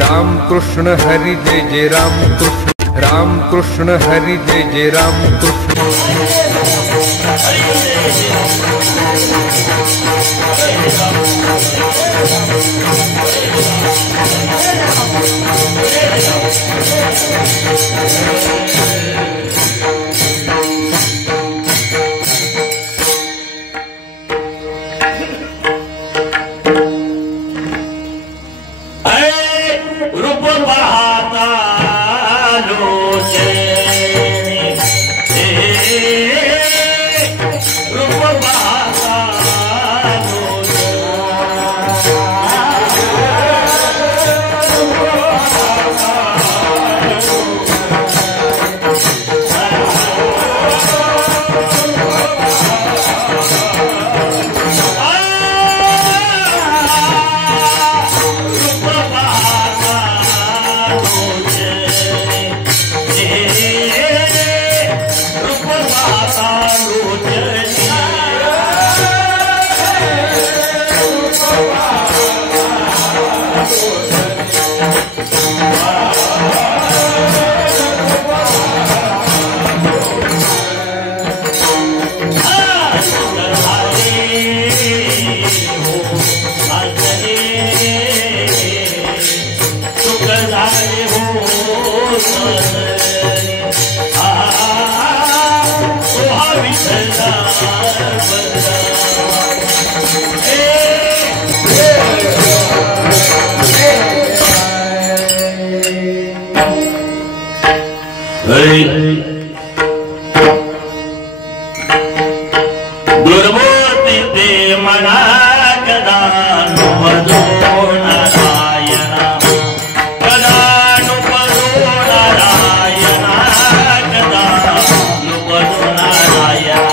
राम कृष्ण हरि जय जय राम कृष्ण, राम कृष्ण हरि जय जय राम कृष्ण। दुर्मूर्ति ते मना कदा नुपदो नारायण, कदा नुपदो नारायण, कदा नुपदो नारायण।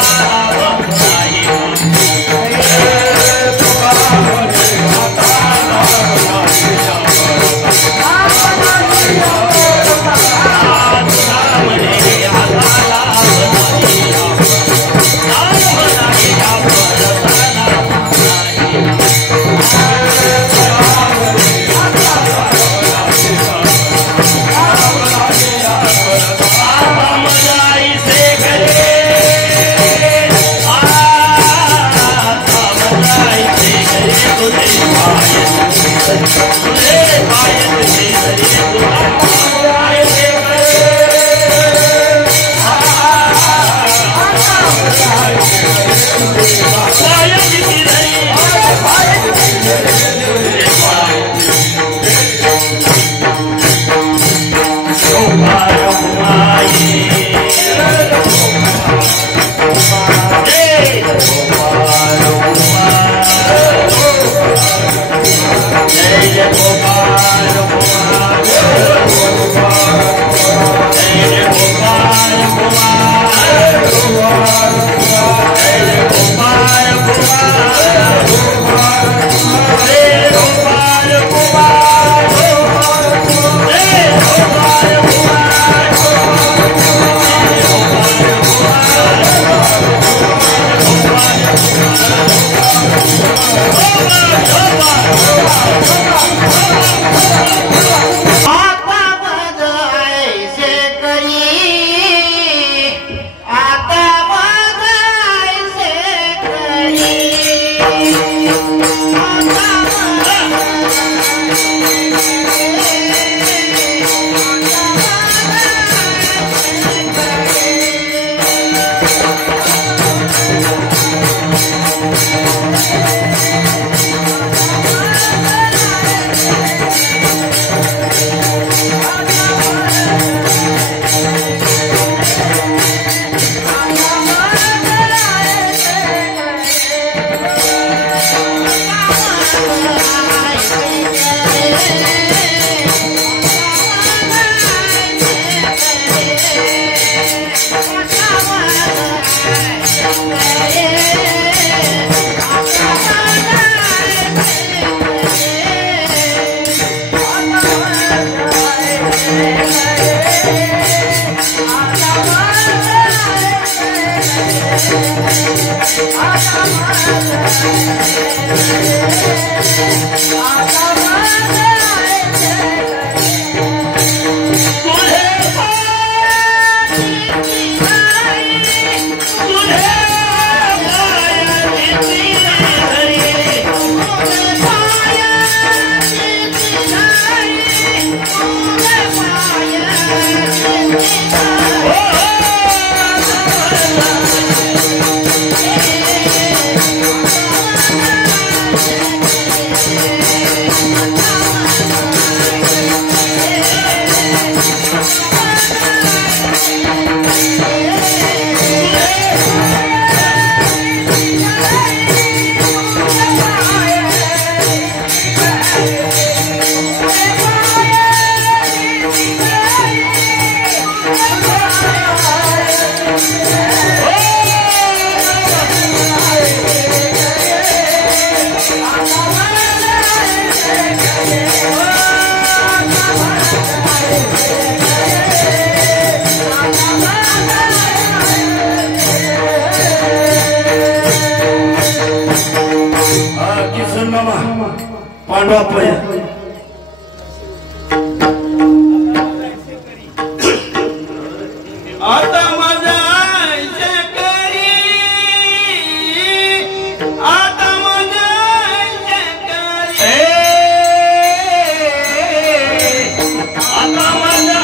Oh, पांडवापया आता माझा शकरी आता माझा शकरी आता माझा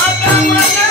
आता माझा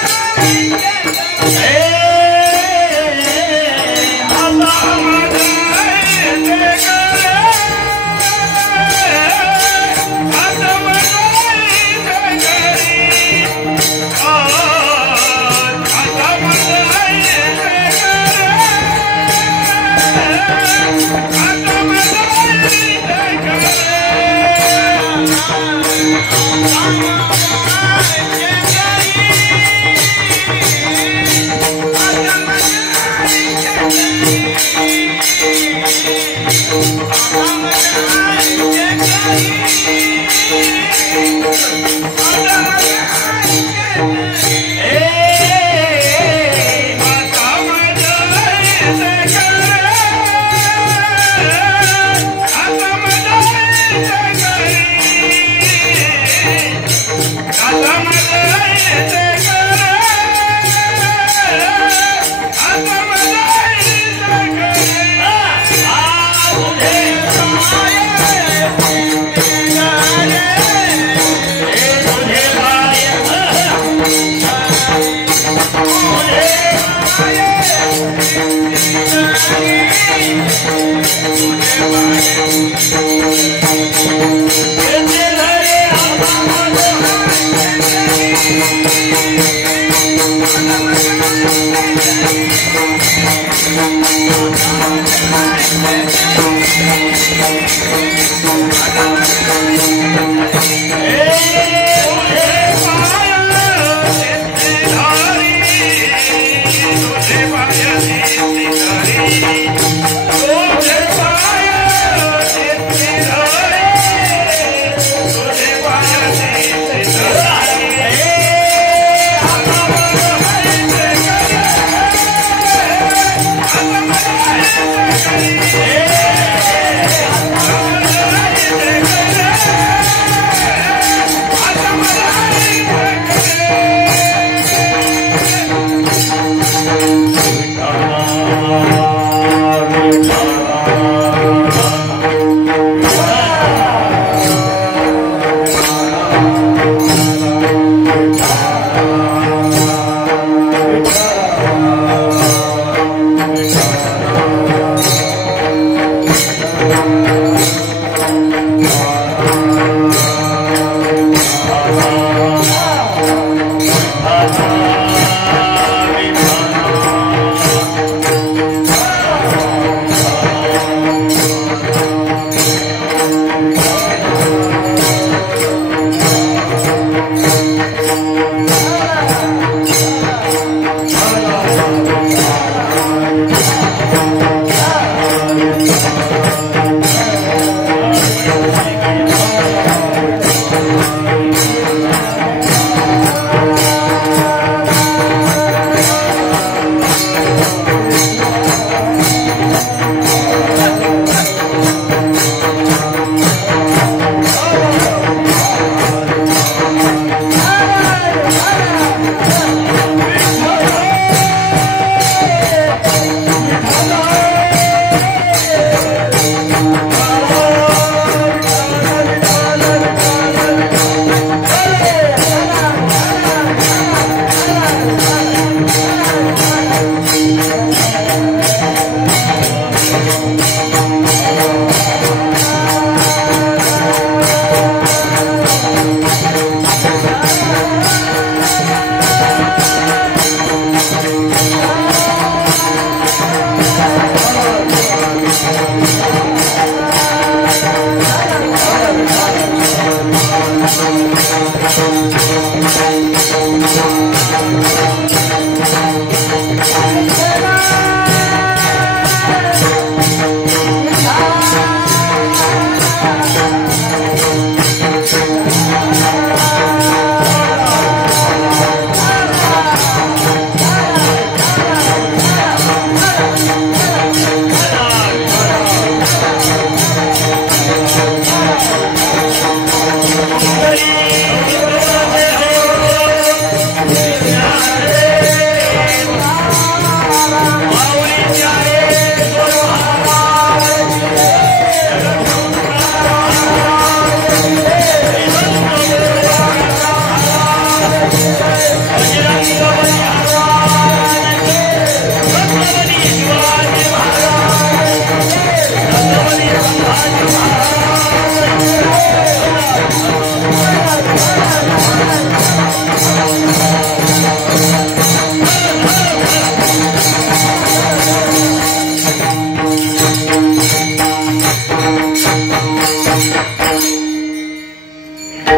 नमो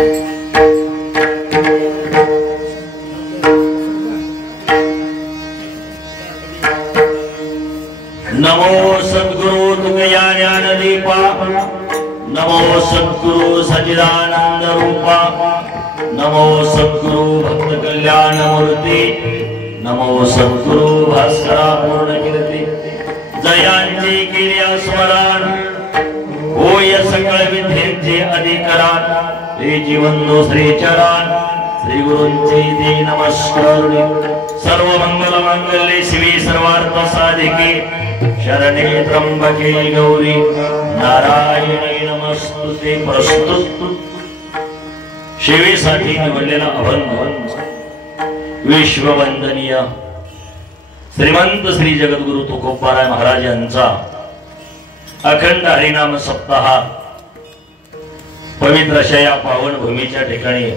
सद्गुरु तुकया ज्ञानदीपा, नमो सद्गुरु सच्चिदानंद रूपा, नमो सद्गुरु भक्त कल्याण मूर्ती, नमो सद्गुरु भास्करा पूर्ण कीर्ती. जयांची केल्या स्मरण होय सकळ विद्येचे अधिकरण. श्री जीवन श्री चरण श्री गुरूंचे ते नमस्कार. सर्व मंगल मांगल्ये शिवे सर्वार्थ साधिके, शरणे त्र्यंबके गौरी नारायणी नमस्तुते. प्रस्तुत शिवेसाठी निवडलेला अभंग विश्ववंदनीय श्रीमंत श्री जगद्गुरु तुकोबाराय महाराज यांचा अखंड हरिनाम सप्ताह पवित्र अशा या पावन भूमीच्या ठिकाणी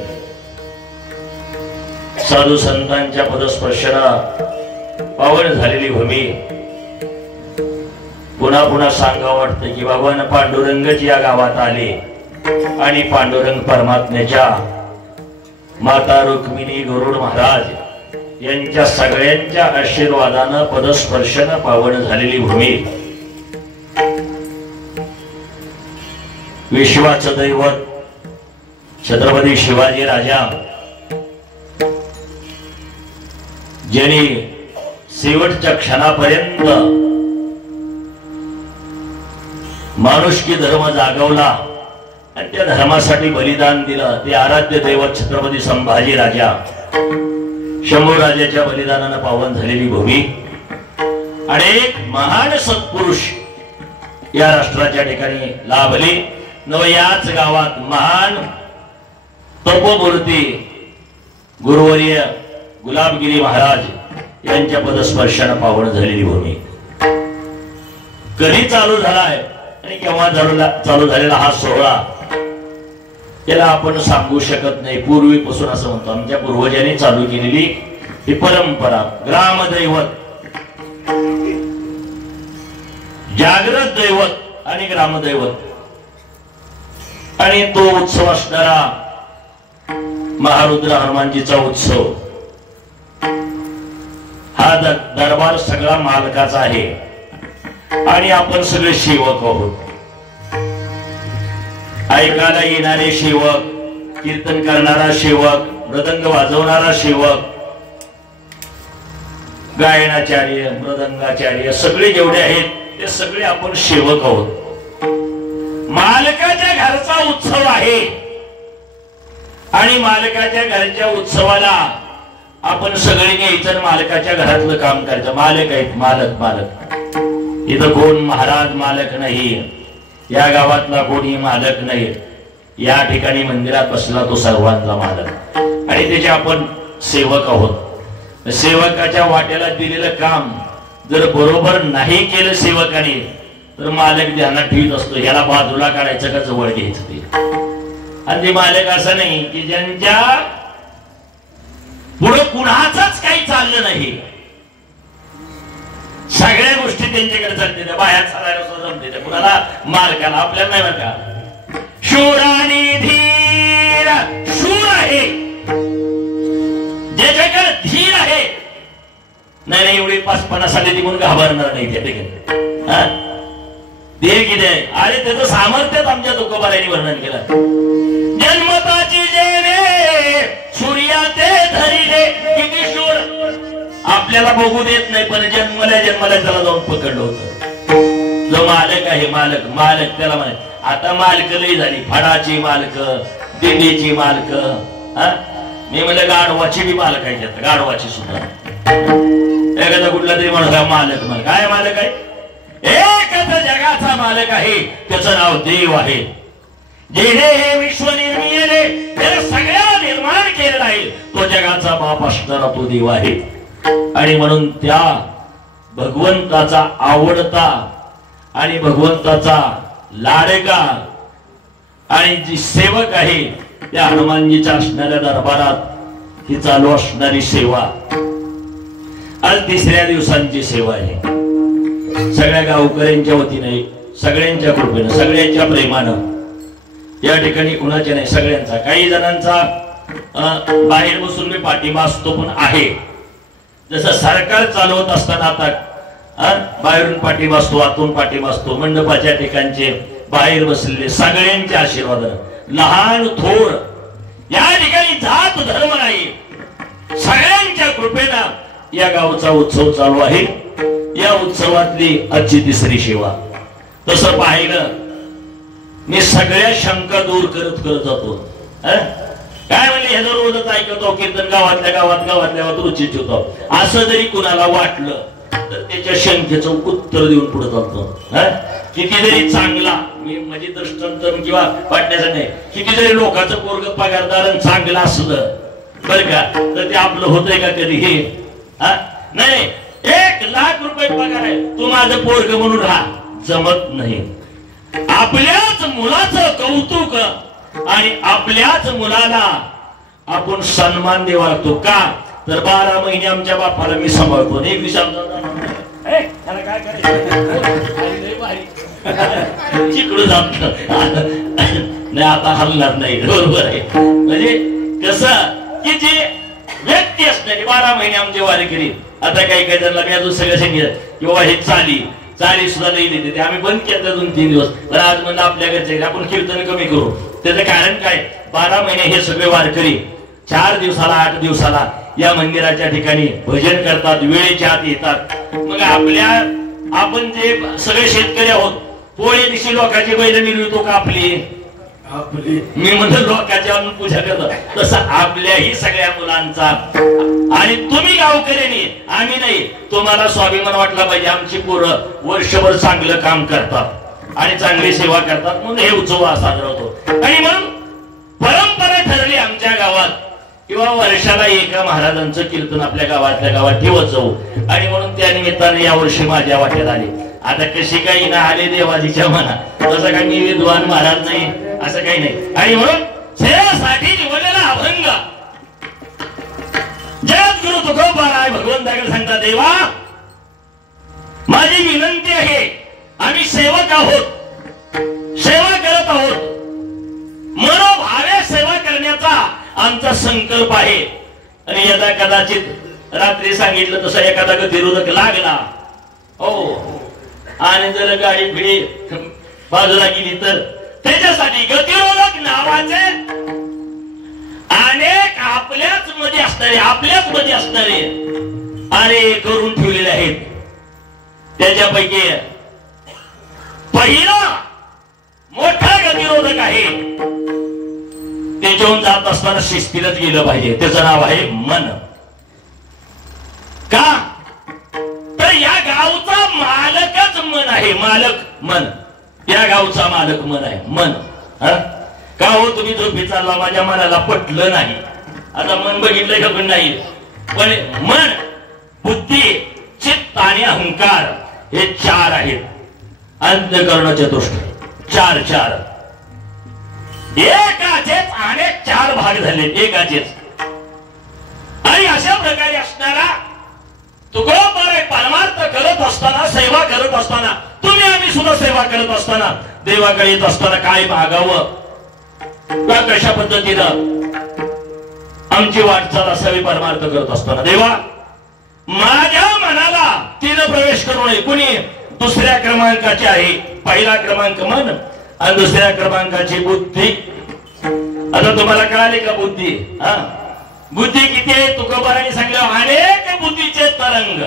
साधू संतांच्या पदस्पर्शना पावन झालेली भूमी. पुन्हा पुन्हा सांगावं वाटतं की भगवान पांडुरंगच या गावात आले आणि पांडुरंग परमात्म्याच्या माता रुक्मिणी गरुड महाराज यांच्या सगळ्यांच्या आशीर्वादानं पदस्पर्शना पावन झालेली भूमी. विश्वाचं दैवत छत्रपती शिवाजी राजा ज्यांनी शेवटच्या क्षणापर्यंत माणुसकी धर्म जागवला आणि त्या धर्मासाठी बलिदान दिलं, ते आराध्य दैवत छत्रपती संभाजी राजा शंभू राजाच्या बलिदानानं पावन झालेली भूमी. अनेक महान सत्पुरुष या राष्ट्राच्या ठिकाणी लाभले. नव याच गावात महान तपोमूर्ती गुरुवर्य गुलाबगिरी महाराज यांच्या पदस्पर्शाने पावन झालेली भूमी. कधी चालू झालाय आणि केव्हा चालू झालेला हा सोहळा त्याला आपण सांगू शकत नाही. पूर्वीपासून असं म्हणतो आमच्या पूर्वजांनी चालू केलेली ही परंपरा. ग्रामदैवत, जागृत दैवत आणि ग्रामदैवत आणि तो उत्सव असणारा महारुद्र हनुमानजीचा उत्सव. हा दरबार सगळा मालकाचा आहे आणि आपण सगळे सेवक आहोत. ऐकायला येणारे सेवक, कीर्तन करणारा सेवक, मृदंग वाजवणारा सेवक, गायनाचार्य, मृदंगाचार्य सगळे जेवढे आहेत ते सगळे आपण सेवक आहोत. मालकाच्या घरचा उत्सव आहे आणि मालकाच्या घरच्या उत्सवाला आपण सगळ्यांनी यायचं, मालकाच्या घरातलं काम करायचं. मालक आहेत, मालक मालक. इथं कोण महाराज मालक नाही, या गावातला कोणी मालक नाही. या ठिकाणी मंदिरात बसला तो सर्वांचा मालक आणि त्याचे आपण सेवक आहोत. सेवकाच्या वाट्याला दिलेलं काम जर बरोबर नाही केलं सेवकाने तर मालक ध्यानात ठेवत असतो, याला बाजूला काढायचं का जवळ घ्यायचं ते. आणि ते मालक असं नाही की ज्यांच्या पुढे कुणाचाच काही चाललं नाही, सगळ्या गोष्टी त्यांच्याकडे चालते, बाहेर चालायला सुद्धा जमते कुणाला, मालकाला. आपल्याला नाही बरं का. शूर आणि धीर, शूर आहे ज्याच्याकडे धीर आहे. नाही नाही एवढी 50 आली ती म्हणून घाबरणार नाही त्या ठिकाणी. धीर किती आहे? अरे त्याचं सामर्थ्यच आमच्या तुकोबारायांनी वर्णन केलं. जन्मताची जेवे सूर्या ते धरिले, किती शूर. आपल्याला बघू देत नाही पण जन्मल्या त्याला जाऊन पकडलं होतं. जो मालक आहे, मालक मालक त्याला म्हणे. आता मालक लई झाली, फडाची मालक, दिंडीची मालक. मी म्हणलं गाढवाची बी मालक आहे, गाढवाची सुद्धा. एखादा कुठला तरी माणूस मालक मालक काय मालक आहे? एकच जगाचा मालक आहे, त्याचं नाव देव आहे. जेणे हे विश्व निर्मिले, त्याने सगळ्या निर्माण केलेला आहे, तो जगाचा बाप असणारा तो देव आहे. आणि म्हणून त्या भगवंताचा आवडता आणि भगवंताचा लाडका आणि जी सेवक आहे त्या हनुमानजीच्या असणाऱ्या दरबारात ही चालू असणारी सेवा आज 3ऱ्या दिवसांची सेवा आहे. सगळ्या गावकऱ्यांच्या वतीने, सगळ्यांच्या कृपेनं, सगळ्यांच्या प्रेमानं या ठिकाणी कुणाच्या नाही, सगळ्यांचा. काही जणांचा बाहेर बसून मी पाठिंबा असतो पण आहे. जसं सरकार चालवत असताना आता बाहेरून पाठिंबा असतो, आतून पाठिंबा असतो. मंडपाच्या ठिकाणचे बाहेर बसलेले सगळ्यांचे आशीर्वाद, लहान थोर, या ठिकाणी जात धर्म नाही, सगळ्यांच्या कृपेनं या गावचा उत्सव चालू आहे. या उत्सवातली आजची तिसरी सेवा. तसं पाहिलं मी सगळ्या शंका दूर करत जातो. काय म्हणले हे रोजच ऐकतो कीर्तन, गावातल्या गावात रुची ठेवतो. असं जरी कुणाला वाटलं तर त्याच्या शंकेचं उत्तर देऊन पुढे जातो. किती जरी चांगला, मी म्हणजे दृष्टांत किंवा वाटण्याचं नाही, किती जरी लोकांचं पोरग पगारदार चांगलं असलं बरं का, तर ते आपलं होतंय का कधी? हे नाही. 1,00,000 रुपये पगार आहे, तू माझं पोरग म्हणून राहा, जमत नाही. आपल्याच मुलाचं कौतुक आणि आपल्याच मुलाला आपण सन्मान द्यावा लागतो. का तर 12 महिने आमच्या बापाला मी सांभाळतो. एक दिवस काय चिकडू जात नाही, आता हलणार नाही. बरोबर आहे. म्हणजे कसं की जे व्यक्ती असणारी 12 महिने आमचे वारी करीत. आता काही काही जणांना मी अजून सगळं सांगितलं किंवा हे चाली सुद्धा नाही देते, आम्ही बंद केलं 2-3 दिवस. तर आज म्हणलं आपल्या घरचे आपण कीर्तन कमी करू. त्याचं कारण काय? 12 महिने हे सगळे वारकरी 4 दिवसाला 8 दिवसाला या मंदिराच्या ठिकाणी भजन करतात, वेळेच्या आत येतात. मग आपण जे सगळे शेतकरी आहोत, पोळे दिवशी लोकांची बैल मिळवतो का आपली? मी म्हणतो लोकांच्या पूजा करतो. तसं आपल्याही सगळ्या मुलांचा. आणि तुम्ही गावकऱ्यांनी, आम्ही नाही, तुम्हाला स्वाभिमान वाटला पाहिजे. आमची पोरं वर्षभर चांगलं काम करतात आणि चांगली सेवा करतात, म्हणून हे उत्सव साजरा होतो. आणि म्हणून परंपरा ठरली आमच्या गावात किंवा वर्षाला एका महाराजांचं कीर्तन आपल्या गावातल्या गावात ठेवत जाऊ. आणि म्हणून त्या निमित्ताने यावर्षी माझ्या वाट्यात आले. आता कशी काही ना आले देवाजीच्या मना, तसं काही मी विद्वान महाराज नाही, असं काही नाही. आणि म्हणून सेवेसाठी निवडलेला अभंग जगद्गुरु तुकोबाराय भगवंताकडे सांगतात, देवा माझी विनंती आहे, आम्ही सेवक आहोत, सेवा करत आहोत, मनोभावे सेवा करण्याचा आमचा संकल्प आहे. आणि यदा कदाचित रात्री सांगितलं तसं एखादा गतिरोधक लागला हो, आणि जर गाडी भिडी बाजूला गेली तर त्याच्यासाठी गतिरोधक नावाचे अनेक आपल्याच मध्ये असणारे अरे करून ठेवलेले आहेत. त्याच्यापैकी पहिला मोठा गतिरोधक आहे, त्याच्याहून जात असताना शिस्तीनच गेलं पाहिजे. त्याचं नाव आहे मन. का तर या गावचा मालकच मन आहे. मालक मन, या गावचा मालक मन आहे. मन का हो, तुम्ही झोपी चालला, माझ्या मनाला पटलं नाही. आता मन बघितलं का पण नाही, पण मन, बुद्धी, चित्त आणि अहंकार हे 4 आहेत. अंतःकरण चतुष्ट 4 एकाचेच अनेक 4 भाग झाले, एकाचेच. आणि अशा प्रकारे असणारा तुकोबाराय परमार्थ करत असताना, सेवा करत असताना, तुम्ही आम्ही सुद्धा सेवा करत असताना, देवाकडे येत असताना काय मागावं का कशा पद्धतीनं आमची वाटचाल असावी परमार्थ करत असताना. देवा माझ्या मनाला तिनं प्रवेश करू नये. कुणी दुसऱ्या क्रमांकाचे आहे, पहिला क्रमांक मन आणि दुसऱ्या क्रमांकाची बुद्धी. आता तुम्हाला कळाले का बुद्धी? बुद्धी किती आहे? तुकोबाराने सांगितलं, अनेक बुद्धीचे तरंग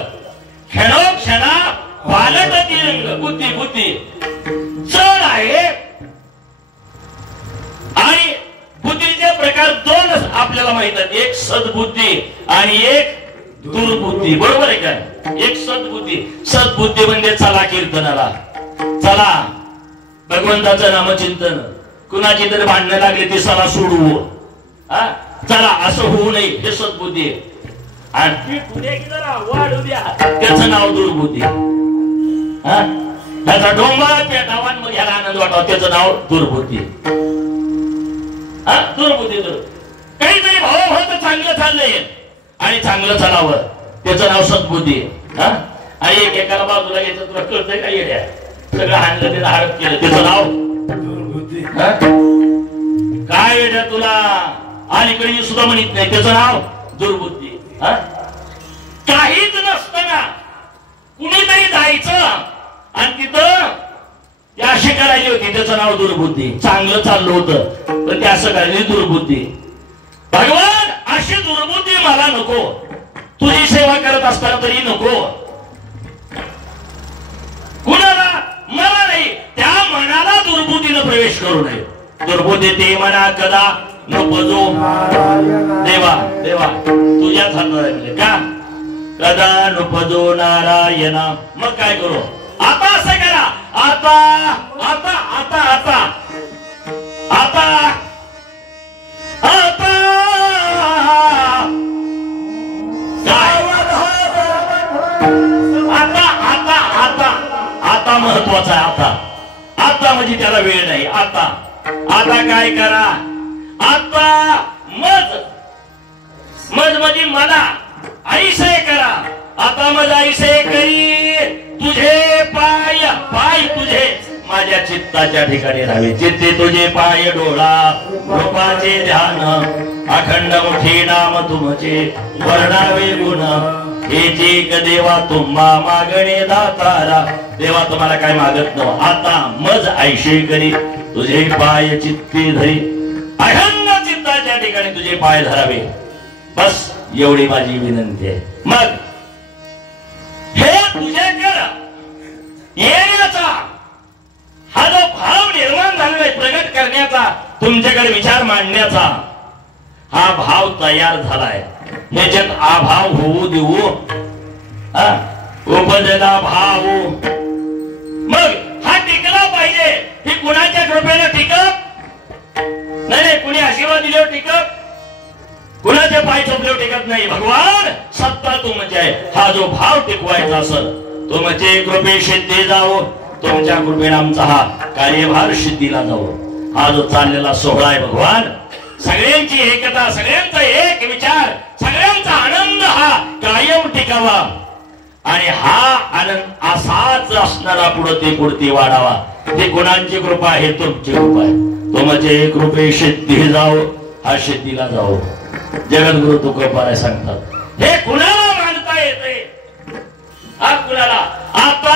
क्षणोक्षणा वालट तिरंग. बुद्धी चढ आहे. आणि बुद्धीचे प्रकार 2 आपल्याला माहित आहेत, एक सद्बुद्धी आणि एक दुर्बुद्धी. बरोबर आहे काय? एक सद्बुद्धी म्हणजे चला कीर्तनाला, चला भगवंताचं नामचिंतन, कुणाची तरी भांडणं लागली ती चला सोडवू, चला असं होऊ नये, हे सद्बुद्धी. आणि पुढे जरा वाढू द्या, त्याचं नाव दुर्बुद्धी. त्याचा डोंबाळा पेटावा मग ह्याला आनंद वाटावा, त्याचं नाव दुर्बुद्धी. दुर्बुद्धी. काहीतरी भावभाव चांगलं चाललंय आणि चांगलं चालावं, त्याचं नाव सद्बुद्धी. आणि एकेकाला बाजूला घ्यायचं, तुला कळतंय का येड्या? सगळं हाणलं, त्याला हडप केलं, त्याचं नाव दुर्बुद्धी. काय वेळ तुला अलीकडे सुद्धा म्हणत नाही त्याचं नाव दुर्बुद्धी. काहीच नसताना कुणीतरी जायचं आणि तिथं ते अशी करायची होती त्याचं नाव दुर्बुद्धी. चांगलं चाललं होतं पण ते असं करायची दुर्बुद्धी. भगवान अशी दुर्बुद्धी मला नको. तुझी सेवा करत असताना तरी नको. कुणाला मला नाही त्या मनाला दुर्बुद्धीनं प्रवेश करू नये. दुर्बुद्धी ते म्हणा कदा नपजो देवा देवा तुझ्याच हातात आहे का कदा नपजो नारायण. मग काय करू आता असं करा. आता आता आता आता आता आता आता आता आता आता महत्वाचा आहे. आता आता म्हणजे त्याला वेळ नाही. आता आता काय करा. आता मज मज म्हणजे मला ऐसे करा. आता मज ऐसे करी तुझे पाय पाय तुझे माझ्या चित्ताच्या ठिकाणी राहावे. चित्ते तुझे पाय डोळा रूपाचे ध्यान अखंड मुठी नाम तुमचे वर्णावे गुण हे जे देवा तुम्हा मागणे दातारा. देवा तुम्हाला काय मागत नव. आता मज ऐशे करी तुझे पाय चित्ते धरी अखंड चित्ताच्या ठिकाणी तुझे पाय धरावे. बस एवढी माझी विनंती आहे. मग हे तुझ्याकडे येण्याचा हा जो भाव निर्माण झालेला आहे प्रगट करण्याचा तुमच्याकडे विचार मांडण्याचा हा भाव तयार झालाय. ह्याच्यात अभाव होऊ देऊ. उपजला भाव मग हा टिकला पाहिजे. ही कुणाच्या कृपेने टिकत नाही. कुणी आशीर्वाद दिल्यावर टिकत कुणाचे पाय चोपल्यावर टिकत नाही. भगवान सत्ता तुमची आहे. हा जो भाव टिकवायचा असेल तुमचे कृपे सिद्धी जावो. तुमच्या कृपेने आमचा हा कार्यभार सिद्धीला जावो. हा जो चाललेला सोहळा आहे भगवान सगळ्यांची एकता सगळ्यांचा एक विचार सगळ्यांचा आनंद हा कायम टिकावा. आणि हा आनंद असाच असणारा पुढे ते पुढती वाढावा. ही गुणांची कृपा आहे तुमची कृपा आहे. तुमचे कृपे सिद्धी जावो. हा सिद्धीला जावो. जगद्गुरु तुकोबाराय सांगतात हे कुणाला मानता येते. हा कुणाला आता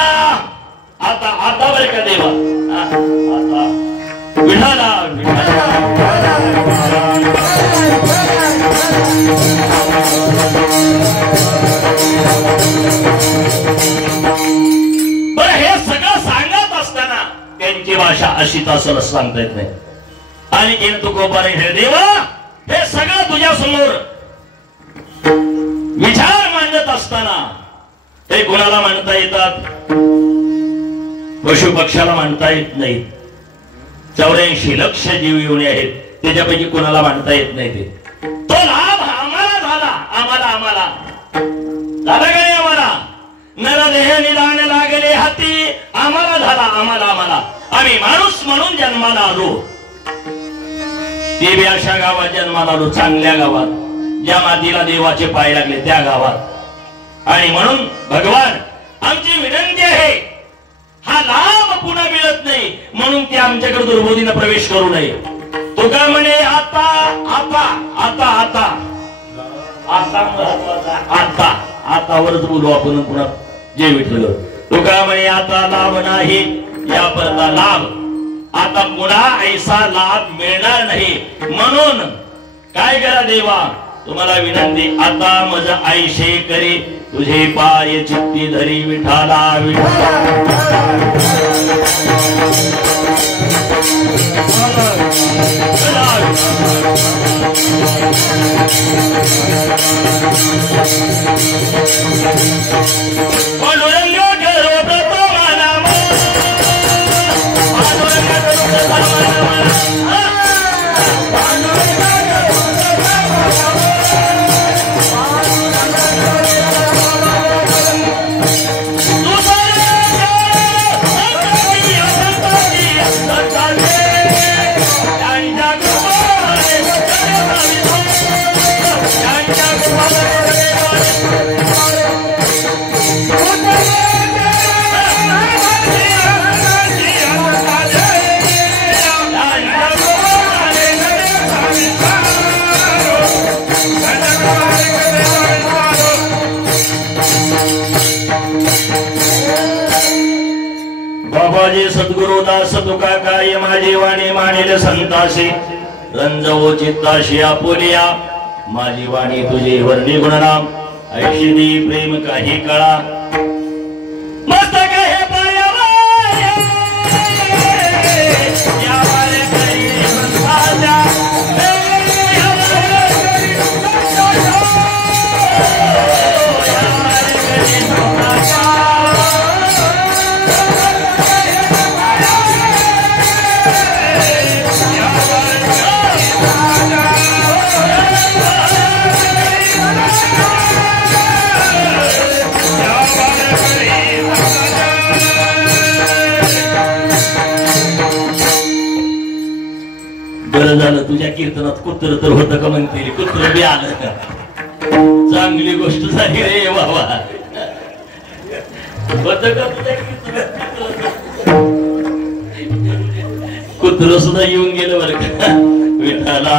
आता आता बरं का देवा आता विठाला बरं हे सगळं सांगत असताना त्यांची भाषा अशीच असं सांगता येत नाही. आणि केन तुकोबाराय हे देवा हे सगळं तुझ्या समोर विचार मांडत असताना हे कुणाला मांडता येतात. पशु पक्षाला मांडता येत नाही. 84 लक्ष जीव येऊन आहेत त्याच्यापैकी कुणाला मांडता येत नाही. ते तो लाभ आम्हाला झाला. आम्हाला आम्हाला झाला का नाही. आम्हाला नरदेह निदान लागले हाती आम्हाला झाला. आम्हाला आम्हाला आम्ही माणूस म्हणून जन्माला आलो. ते बी अशा गावात जन्माला आलो चांगल्या गावात ज्या मातीला देवाचे पाय लागले त्या गावात. आणि म्हणून भगवान आमची विनंती आहे हा लाभ पुन्हा मिळत नाही म्हणून ते आमच्याकडे दुर्बोधीनं प्रवेश करू नये. तो काय म्हणे आता आता आता आता आता आता आतावरच बोलू आपण पुन्हा जे विठ्ठल. तो काय म्हणे आता लाभ नाही या परता लाभ. आता पुन्हा ऐसा लाभ मिळणार नाही. म्हणून काय करा देवा तुम्हाला विनंती आता मज ऐशे करी तुझे पाय चित्ती धरी विठाला विठाला. What दास तुका काय माझे वाणी मानेल संताशी रंजवो चित्ताशी आपुलिया माझी वाणी तुझे वर्णी गुणनाम ऐशिनी प्रेम काही कळा मस्तक हे पायावर यावर करी संताच्या बरं झालं तुझ्या कीर्तनात कुत्र तर होतं का म्हणतील कुत्र बी आलं का चांगली गोष्ट झाली रे बाबा होतं का तुझ्या कीर्तनात कुत्र सुद्धा येऊन गेलं बरं का विठाला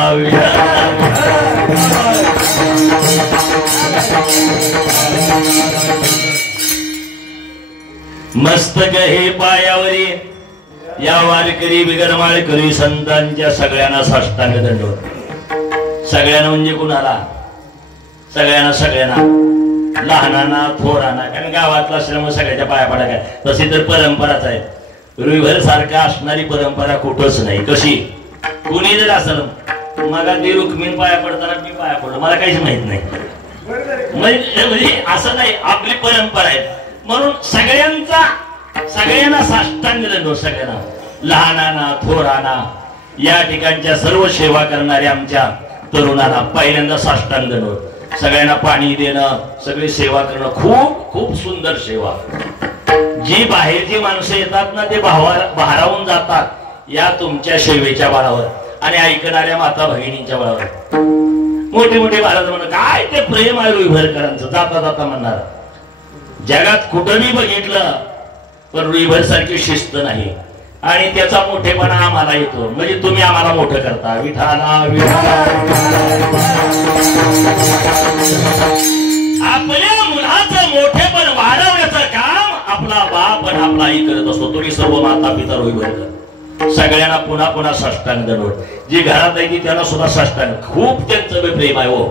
मस्तक हे पायावरी या वारकरी बिगर माळकरी संतांच्या सगळ्यांना साष्टांग दंडवत सगळ्यांना म्हणजे कुणाला सगळ्यांना लहानांना थोरांना कारण गावातला असल्यामुळे सगळ्याच्या पाया पडा काय तशी तर परंपराच आहे रुईभर सारखा असणारी परंपरा कुठंच नाही कशी कुणी जर असेल मग ती रुक्मिणी पाया पडताना मी पाया पडलो मला काहीच माहित नाही म्हणजे असं नाही आपली परंपरा आहे म्हणून सगळ्यांना साष्टांग दंडवत सगळ्यांना लहानांना थोरांना या ठिकाणच्या सर्व सेवा करणाऱ्या आमच्या तरुणांना पहिल्यांदा साष्टांग दंडवत सगळ्यांना पाणी देणं सगळी सेवा करणं खूप खूप सुंदर सेवा जी बाहेरची माणसं येतात ना ते भारावून जातात या तुमच्या सेवेच्या बळावर आणि ऐकणाऱ्या माता भगिनींच्या बळावर मोठे मोठे महाराज म्हणतात काय ते प्रेम आहे रुईभरकरांचं जाता जाता म्हणणार जगात कुठंही बघितलं पण रुईभर सारखी शिस्त नाही आणि त्याचा मोठेपणा आम्हाला येतो म्हणजे तुम्ही आम्हाला मोठं करता विठाला आपल्या मुलाचं मोठेपण वाढवण्याचं काम आपला बाप आणि आपला आई करत असतो तुम्ही सर्व माता पिता रुईभरकर सगळ्यांना पुन्हा पुन्हा साष्टांग दंडवत जी घरात आहे ती त्यांना सुद्धा साष्टांग खूप त्यांचं प्रेम आहे हो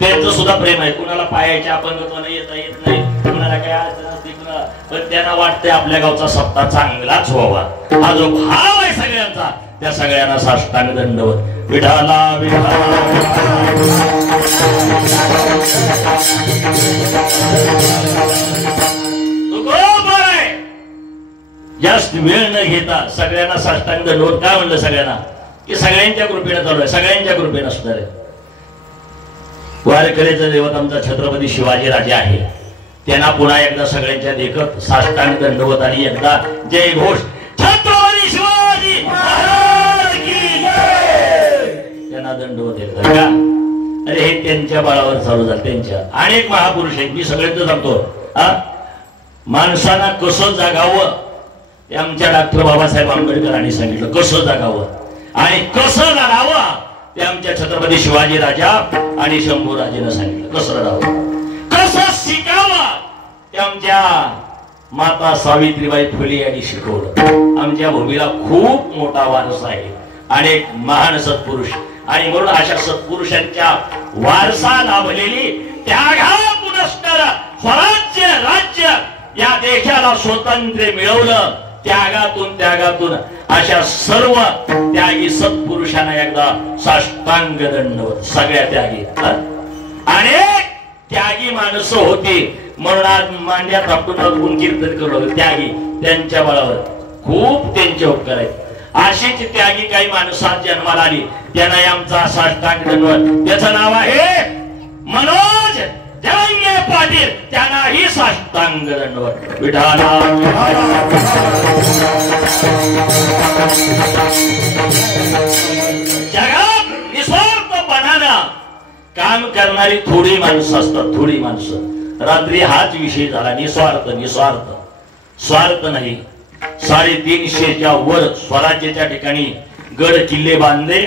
त्यांचं सुद्धा प्रेम आहे कुणाला पायाच्या अपंगत्वानं येता येत नाही कुणाला काय अडचण असते पण त्यांना वाटतंय आपल्या गावचा सप्ताह चांगलाच व्हावा हा जो भाव आहे सगळ्यांचा त्या सगळ्यांना साष्टांग दंडवत विठाला जास्त वेळ न घेता सगळ्यांना साष्टांग दंडवत काय म्हणलं सगळ्यांना की सगळ्यांच्या कृपेने चालू आहे सगळ्यांच्या कृपेने असणार आहे वारकरीचा देवत आमचा छत्रपती शिवाजी राजा आहे त्यांना पुन्हा एकदा सगळ्यांच्या देखत साष्टांग दंडवत आणि एकदा जय घोष छत्रपती शिवाजी महाराज की जय त्यांना दंडवत एकदा का अरे हे त्यांच्या बळावर चालू झालं त्यांच्या अनेक महापुरुष आहेत मी सगळ्यांचं सांगतो माणसांना कसं जगावं ते आमच्या डॉक्टर बाबासाहेब आंबेडकरांनी सांगितलं कसं जगावं आणि कसं लढावं ते आमच्या छत्रपती शिवाजी राजा आणि शंभूराजेनं सांगितलं कसं लढावं कसं शिकावं ते आमच्या माता सावित्रीबाई फुले यांनी शिकवलं आमच्या भूमीला खूप मोठा वारसा आहे अनेक महान सत्पुरुष आणि म्हणून अशा सत्पुरुषांच्या वारसा लाभलेली त्यागा पुरस्कार स्वराज्य राज्य या देशाला स्वातंत्र्य मिळवलं त्यागातून अशा सर्व त्यागी सत्पुरुषांना एकदा साष्टांग दंडवत सगळ्या त्यागी अनेक त्यागी माणसं होती म्हणून आज मांड्यात आपण कीर्तन करू त्यागी त्यांच्या बळावर खूप त्यांचे उपकार आहेत अशीच त्यागी काही माणसात जन्माला आली त्यांना आमचा साष्टांग दंडवत त्याचं नाव आहे मनोज जरांगे पाटील त्यांनाही साष्टांग दंडवत विठाला जगात निस्वार्थपणानं काम करणारी थोडी माणसं असतात थोडी माणसं रात्री हाच विषय झाला निस्वार्थ स्वार्थ नाही 350च्या वर स्वराज्याच्या ठिकाणी गड किल्ले बांधले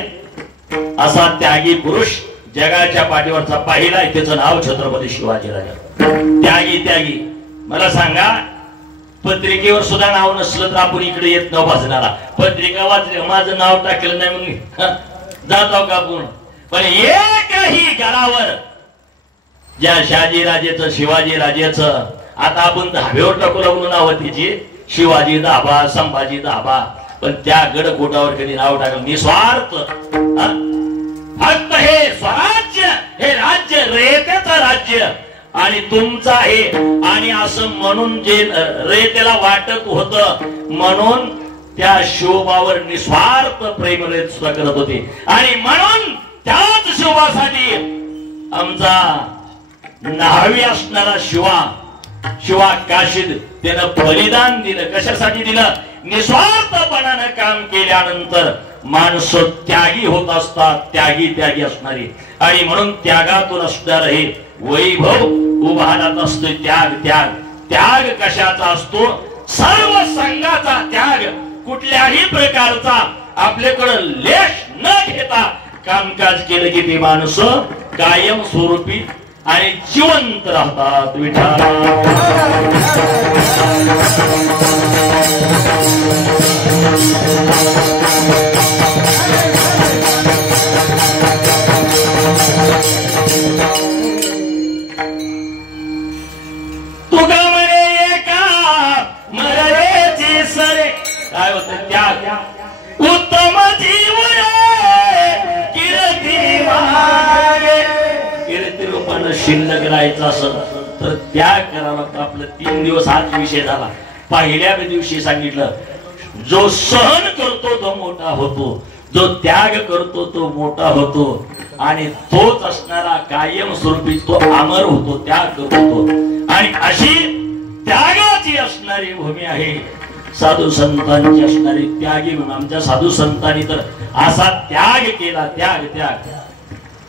असा त्यागी पुरुष जगाच्या पाठीवरचा पहिला, त्याचं नाव छत्रपती शिवाजी राजा. त्यागी मला सांगा, 350 पत्रिकेवर सुद्धा नाव नसलं तर आपण इकडे येत न भाजणारा. पत्रिका वाचली माझं नाव टाकलं नाही म्हणून जातो का आपण. पण एकही घरावर ज्या शहाजी राजेचं शिवाजी राजेचं आता आपण धाब्यावर टाकू लागलो नाव तिची शिवाजी धाबा संभाजी धाबा. पण त्या गडकोटावर कधी नाव टाकलं निस्वार्थ. फक्त हे स्वराज्य हे राज्य रेतेचं राज्य आणि तुमचं आहे आणि असं म्हणून जे रेतेला वाटत होतं म्हणून त्या शोभावर निस्वार्थ प्रेम रेत सुद्धा करत होते. आणि म्हणून त्याच शोभासाठी आमचा न्हावी असणारा शिवा काशीद त्यानं बलिदान दिलं. कशासाठी दिलं? निस्वार्थपणानं काम केल्यानंतर माणसं त्यागी होत असतात, त्यागी असणारी. आणि म्हणून त्यागातून असणार हे वैभव उभारत असतो. त्याग कशाचा असतो? सर्व संघाचा त्याग. कुठल्याही प्रकारचा आपल्याकडं लेश न घेता कामकाज केलं की ती माणसं कायम स्वरूपी आणि जिवंत राहतात. तुका म्हणे एका मरेची सरे काय होत त्याग उत्तम जीवन कीर्ती मागे. कीर्ती रूपानं शिल्लक राहायचं असं तर त्याग करावा लागतो. आपलं 3 दिवस हाच विषय झाला. पहिल्या दिवशी सांगितलं जो सहन करतो तो मोठा होतो, जो त्याग करतो तो मोठा होतो आणि तोच असणारा कायम स्वरूपी तो अमर होतो, त्याग करतो. आणि अशी त्यागाची असणारी भूमी आहे साधू संतांची असणारी त्यागी. म्हणून आमच्या साधू संतांनी तर असा त्याग केला. त्याग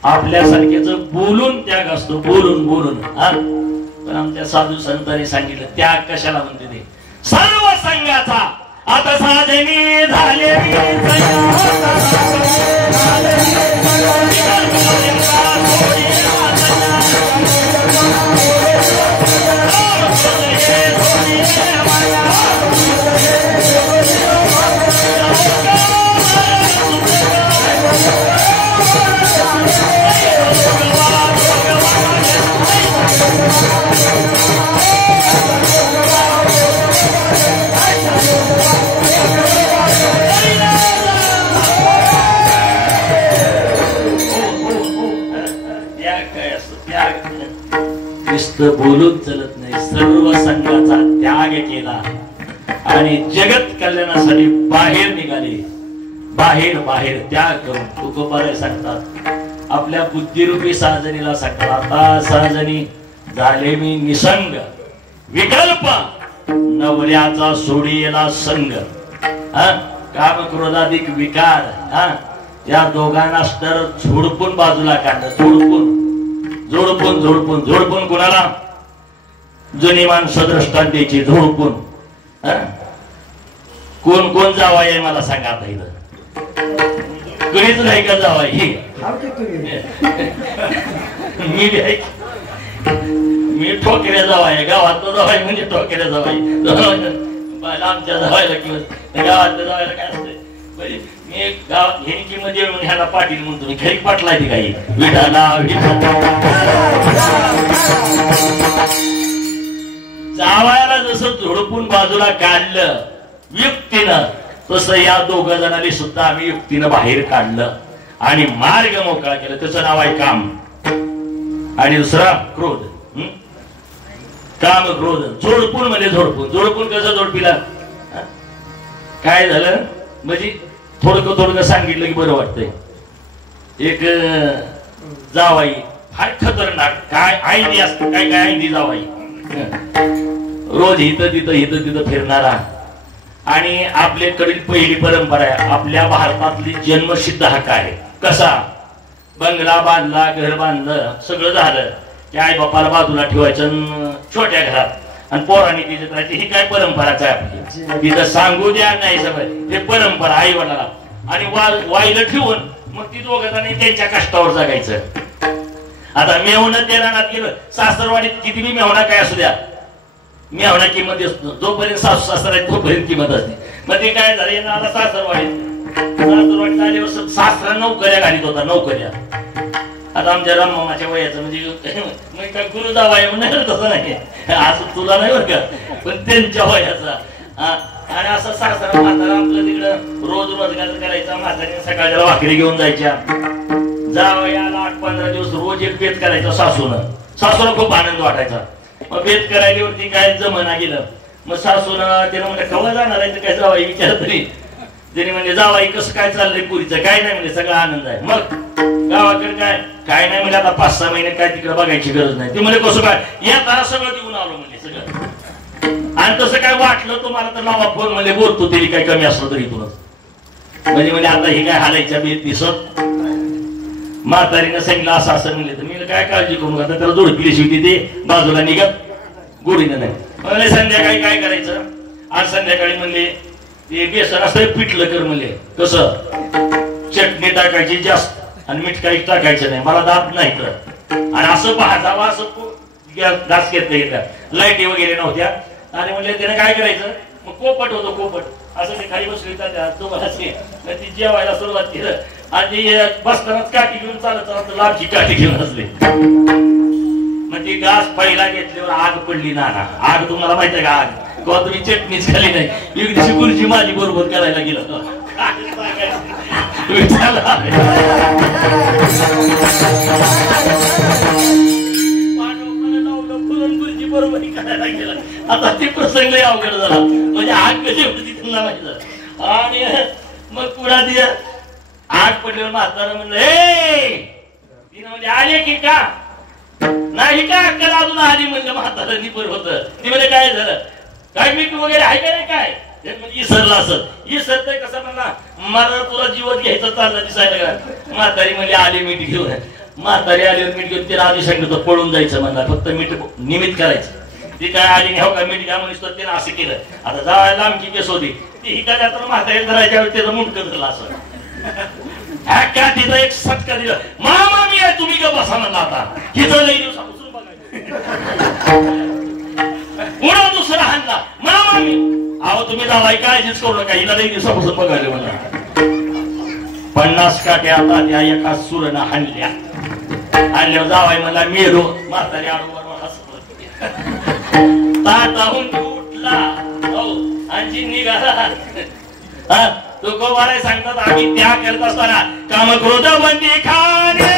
आपल्यासारख्याच बोलून त्याग असतो, बोलून पण आमच्या साधू संतांनी सांगितलं त्याग कशाला म्हणते ते सर्व संघाचा. आता साजनी झाले बोलून चलत नाही. सर्व संघाचा त्याग केला आणि जगत कल्याणासाठी बाहेर निघाले. बाहेर त्याग करून तुकोबारे सांगतात आपल्या बुद्धिरूपी साजनीला सांगतात आता साजनी झाले मी निसंग विकल्प नवऱ्याचा सोडीला संग. काम क्रोधाधिक विकार या दोघांना तर झोडपून बाजूला काढलं. झोडपून कुणाला? जुनी माणसं दृष्टांताची झोडपून. कोण जावाय मला सांगा आता इथं कुणीच नाही का जावाय? मी ठोकऱ्या जावाय गावात जावाय म्हणजे ठोकऱ्या जावाय. आमच्या जावायला किंवा गावातल्या जावायला काय असतंय मी गावात हेनकी मध्ये ह्याला पाटील म्हणतो मी खरी पाटलाय ती काही जावायला जसं झोडपून बाजूला काढलं युक्तीनं तसं या 2 जणांनी सुद्धा आम्ही युक्तीनं बाहेर काढलं आणि मार्ग मोकळा केला. त्याचं नाव आहे काम आणि दुसरा क्रोध. काम क्रोध झोडपून म्हणजे झोडपून कसं झोडपीला काय झालं म्हणजे थोडकं सांगितलं की बरं वाटतंय. एक जावाई फार खतरनाक काय आईंदी असत काय आईंदी जावाई रोज इथं तिथं फिरणारा. आणि आपल्याकडील पहिली परंपरा आहे आपल्या भारतातली जन्मसिद्ध हक्क आहे. कसा? बंगला बांधला घर बांधलं सगळं झालं की आई बापाला बाजूला ठेवायचं छोट्या घरात आणि पोरांनी तिथे राहायची. ही काय परंपराच आहे आपली. तिथं सांगू द्या नाही सगळं हे परंपरा आई वडिलाला. आणि वाईला ठेवून मग ती दोघांनी त्यांच्या कष्टावर जगायचं. आता मेहुणं त्या रानात गेलं सासरवाडीत किती बी मेहुणा काय असू द्या मी आवडा किंमत असतो जोपर्यंत सासू सासरा आहे तोपर्यंत किंमत असते. मग ते काय झालं आता सासरवाडी झाल्यावर सासरा नोकऱ्या घालीत होता नोकऱ्या. आता आमच्या राममामाच्या वयाचं म्हणजे काय गुरु जावा आहे म्हणून तसं नाही असं तुला नाही बरं का पण त्यांच्या वयाचा. आणि असं सासरा म्हातारा आपलं तिकडं रोज रोजगार करायचा. म्हातारीने सकाळच्या भाकरी घेऊन जायच्या. जावयाला 8-15 दिवस रोज एक बेत करायचा सासूला खूप आनंद वाटायचा. मग बेत करायल्यावरती काय जमना गेलं. मग सासूनं त्यानं म्हणजे कवा जाणार आहे काय जावाई विचार तरी त्याने म्हणजे जावाई कसं काय चाललंय पुरीचं काय नाही म्हणजे सगळा आनंद आहे. मग गावाकडे काय नाही म्हणजे आता 5-6 महिने काय तिकडे बघायची गरज नाही. ते म्हणजे कसं काय या तारा सगळं देऊन आलो म्हणजे सगळं. आणि तसं काय वाटलं तुम्हाला तर लावा फोन मध्ये बोलतो तरी काय कमी असलं तरी तुला म्हणजे आता हे काय हालायच्या बेत दिसत. म्हातारीनं सांगितलं असं म्हणले तर मी काय काळजी करू नका त्याला जोडपिली शिवती ते बाजूला निघत गोडीनं नाही. म्हणजे संध्याकाळी काय करायचं आज संध्याकाळी म्हणले ते बेसन असं पिठलं कर म्हणले कसं चटणी टाकायची जास्त आणि मीठ काही टाकायचं नाही मला दात नाही तर. आणि असं भाजावा असं घास घेतलं घेतलं लाईटी वगैरे नव्हत्या. आणि म्हणले त्याने काय करायचं मग कोपट होतो कोपट असं ते खाली बसली तुम्हाला ती जेवायला सुरुवात केलं. आणि बसतानाच काठी घेऊन चालत लांबची काठी घेऊन असले. मग ती घास पहिला घेतल्यावर आग पडली ना आग तुम्हाला माहिती आहे का आग किंवा तुम्ही चटणीच खाली नाही. एक दिवशी गुरुजी माझी बरोबर करायला गेलो गुरुजी बरोबर करायला गेला. आता ते प्रसंग अवघड झाला म्हणजे आग कशी होती त्यांना माहित. आणि मग पुढा ती आग पडल्यावर म्हातारा म्हणलं हे तिनं म्हणजे आले की का नाही का अक्कल अजून आली म्हणलं म्हातारांनी बरं होतं. ती म्हणजे काय झालं काय मीठ वगैरे आहे का नाही काय इसरला असत इसरतय कसं म्हणला मला तुला जीवत घ्यायचं चाललं दिसायला का. म्हातारी म्हणजे आली मीठ घेऊन म्हातारी आल्यावर मीठ घेऊन तिला आधी सांगितलं पळून जायचं म्हणला फक्त मीठ निमित्त करायचं. ती काय आली हो का मीठ घ्या म्हणून तिने असं केलं. आता जायला लांबची केस होती ती हिकडल्या तर म्हातारी धरायच्या वेळी त्याचं मुंडकं धरलं असं तिथं एक सटका दिला मामा मी आहे तुम्ही का बसा म्हणला. आता हिचं लई दिवसापासून पुन्हा दुसरा हाणला मामा मी अहो तुम्ही जावाय काळजीच करू नका हिला लई दिवसापासून बघायला म्हणला. 50 काट्या आता त्या एका सुरनं हाणल्या. आणल्यावर जावाय म्हणला मेलो म्हातारी आडूवर हसत ताटाहून उठला आणि निघाला. तो गोवाराय सांगतात आम्ही त्या करत असताना काम क्रोध बंदी खाणे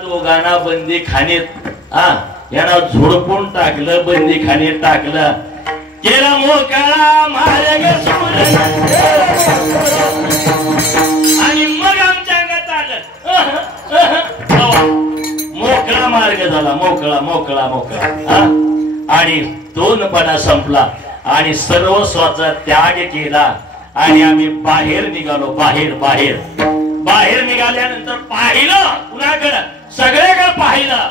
दोघांना बंदी खानेत यांना झोडपून टाकलं बंदी खानेत टाकलं केला मोकळा मार्ग आणि मग आमच्या अंगात आलं मोकळा मार्ग झाला मोकळा मोकळा मोकळा. आणि दोनपणा संपला आणि सर्वस्वाचा त्याग केला आणि आम्ही बाहेर निघालो. बाहेर बाहेर बाहेर निघाल्यानंतर पाहिलं कुणाकडं सगळ्याकडे पाहिलं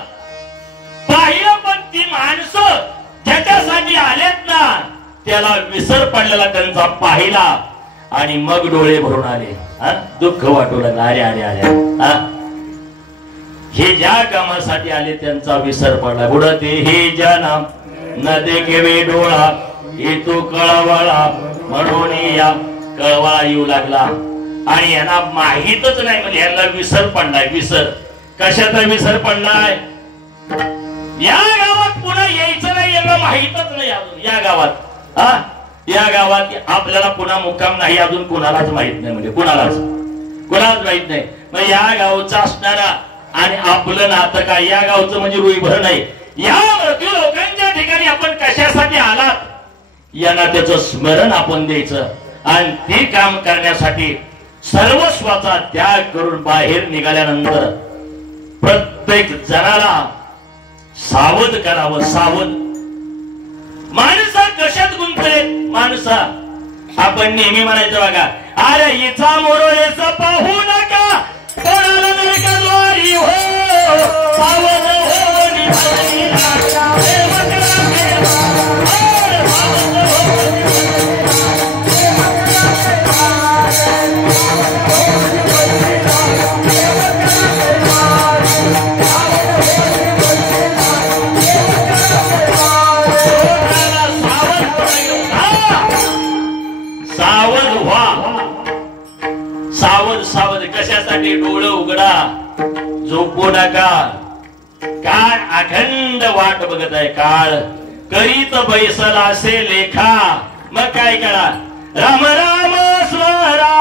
पण ती माणसं ज्याच्यासाठी आलेत ना त्याला विसर पडलेला त्यांचा पाहिला आणि मग डोळे भरून आले. दुःख वाटू लागलं अरे अरे अरे हे ज्या कामासाठी आले त्यांचा विसर पडला. बुडते हे ज्या नाम न देखे डोळा येतो कळवळा म्हणून या कळवळा येऊ लागला. आणि यांना माहीतच नाही म्हणजे यांना विसर पडलाय. विसर कशाचा विसर पडलाय या गावात पुन्हा यायचं नाही यांना माहीतच नाही अजून या गावात. हा या गावात आपल्याला पुन्हा मुक्काम नाही अजून कोणालाच माहित नाही, म्हणजे कुणालाच माहित नाही. मग या गावचा असणारा आणि आपलं नातं काय, या गावचं म्हणजे रुईभर नाही. या मृत्यू लोकांच्या ठिकाणी आपण कशासाठी आलात यांना त्याचं स्मरण आपण द्यायचं आणि ते काम करण्यासाठी सर्वस्वाचा त्याग करून बाहेर निघाल्यानंतर प्रत्येक जणाला सावध करावं. सावध माणसा कशात गुंतले माणसा. आपण नेहमी म्हणायचं बघा, अरे हिचा मोरोळेचा पाहू नका कोणाला नरकाद्वारी हो, सावध हो निभावी लागला प्रेम करा प्रेमा, सावध हो सावध. कशासाठी? डोळं उघडा, झोपू नका. काळ अखंड वाट बघत आहे. काळ करीत बैसला असे लेखा. मग काय करा? राम राम स्वरा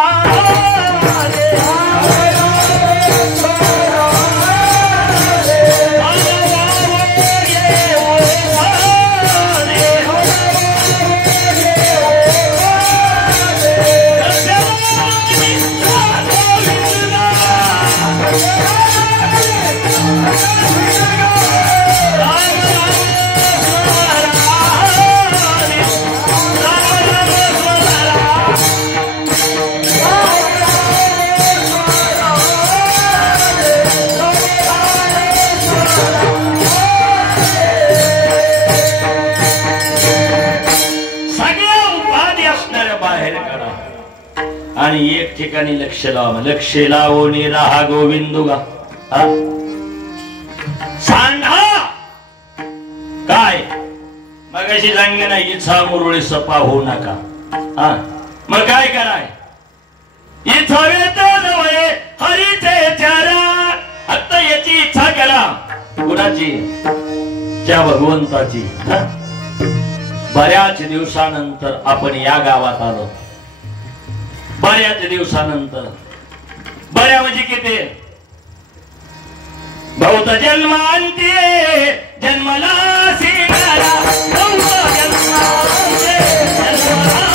आणि एक ठिकाणी लक्ष लावा. लक्ष लावून राहा गोविंदुगा. सांडा काय मगाशी सांगे नाही, इच्छा मुरळी सपा होऊ नका. मग काय कराय? इच्छा हरीचे चारा. आता याची इच्छा करा. कुणाची? त्या भगवंताची. बऱ्याच दिवसानंतर आपण या गावात आलो. बऱ्याच दिवसानंतर. बऱ्या म्हणजे किती? बहुत जन्मांती जन्मला सिंगारा, बहुत जन्मांती जन्मला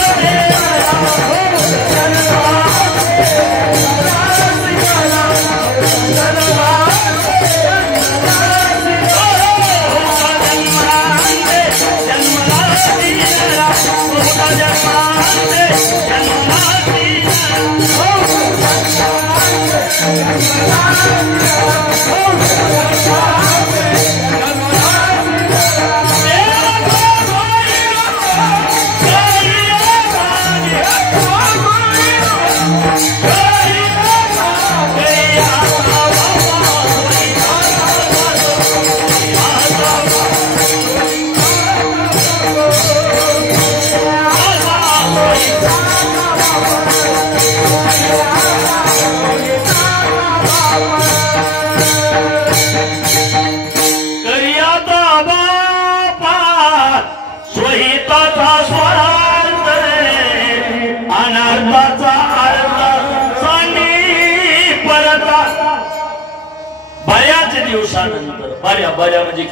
बऱ्या म्हणजे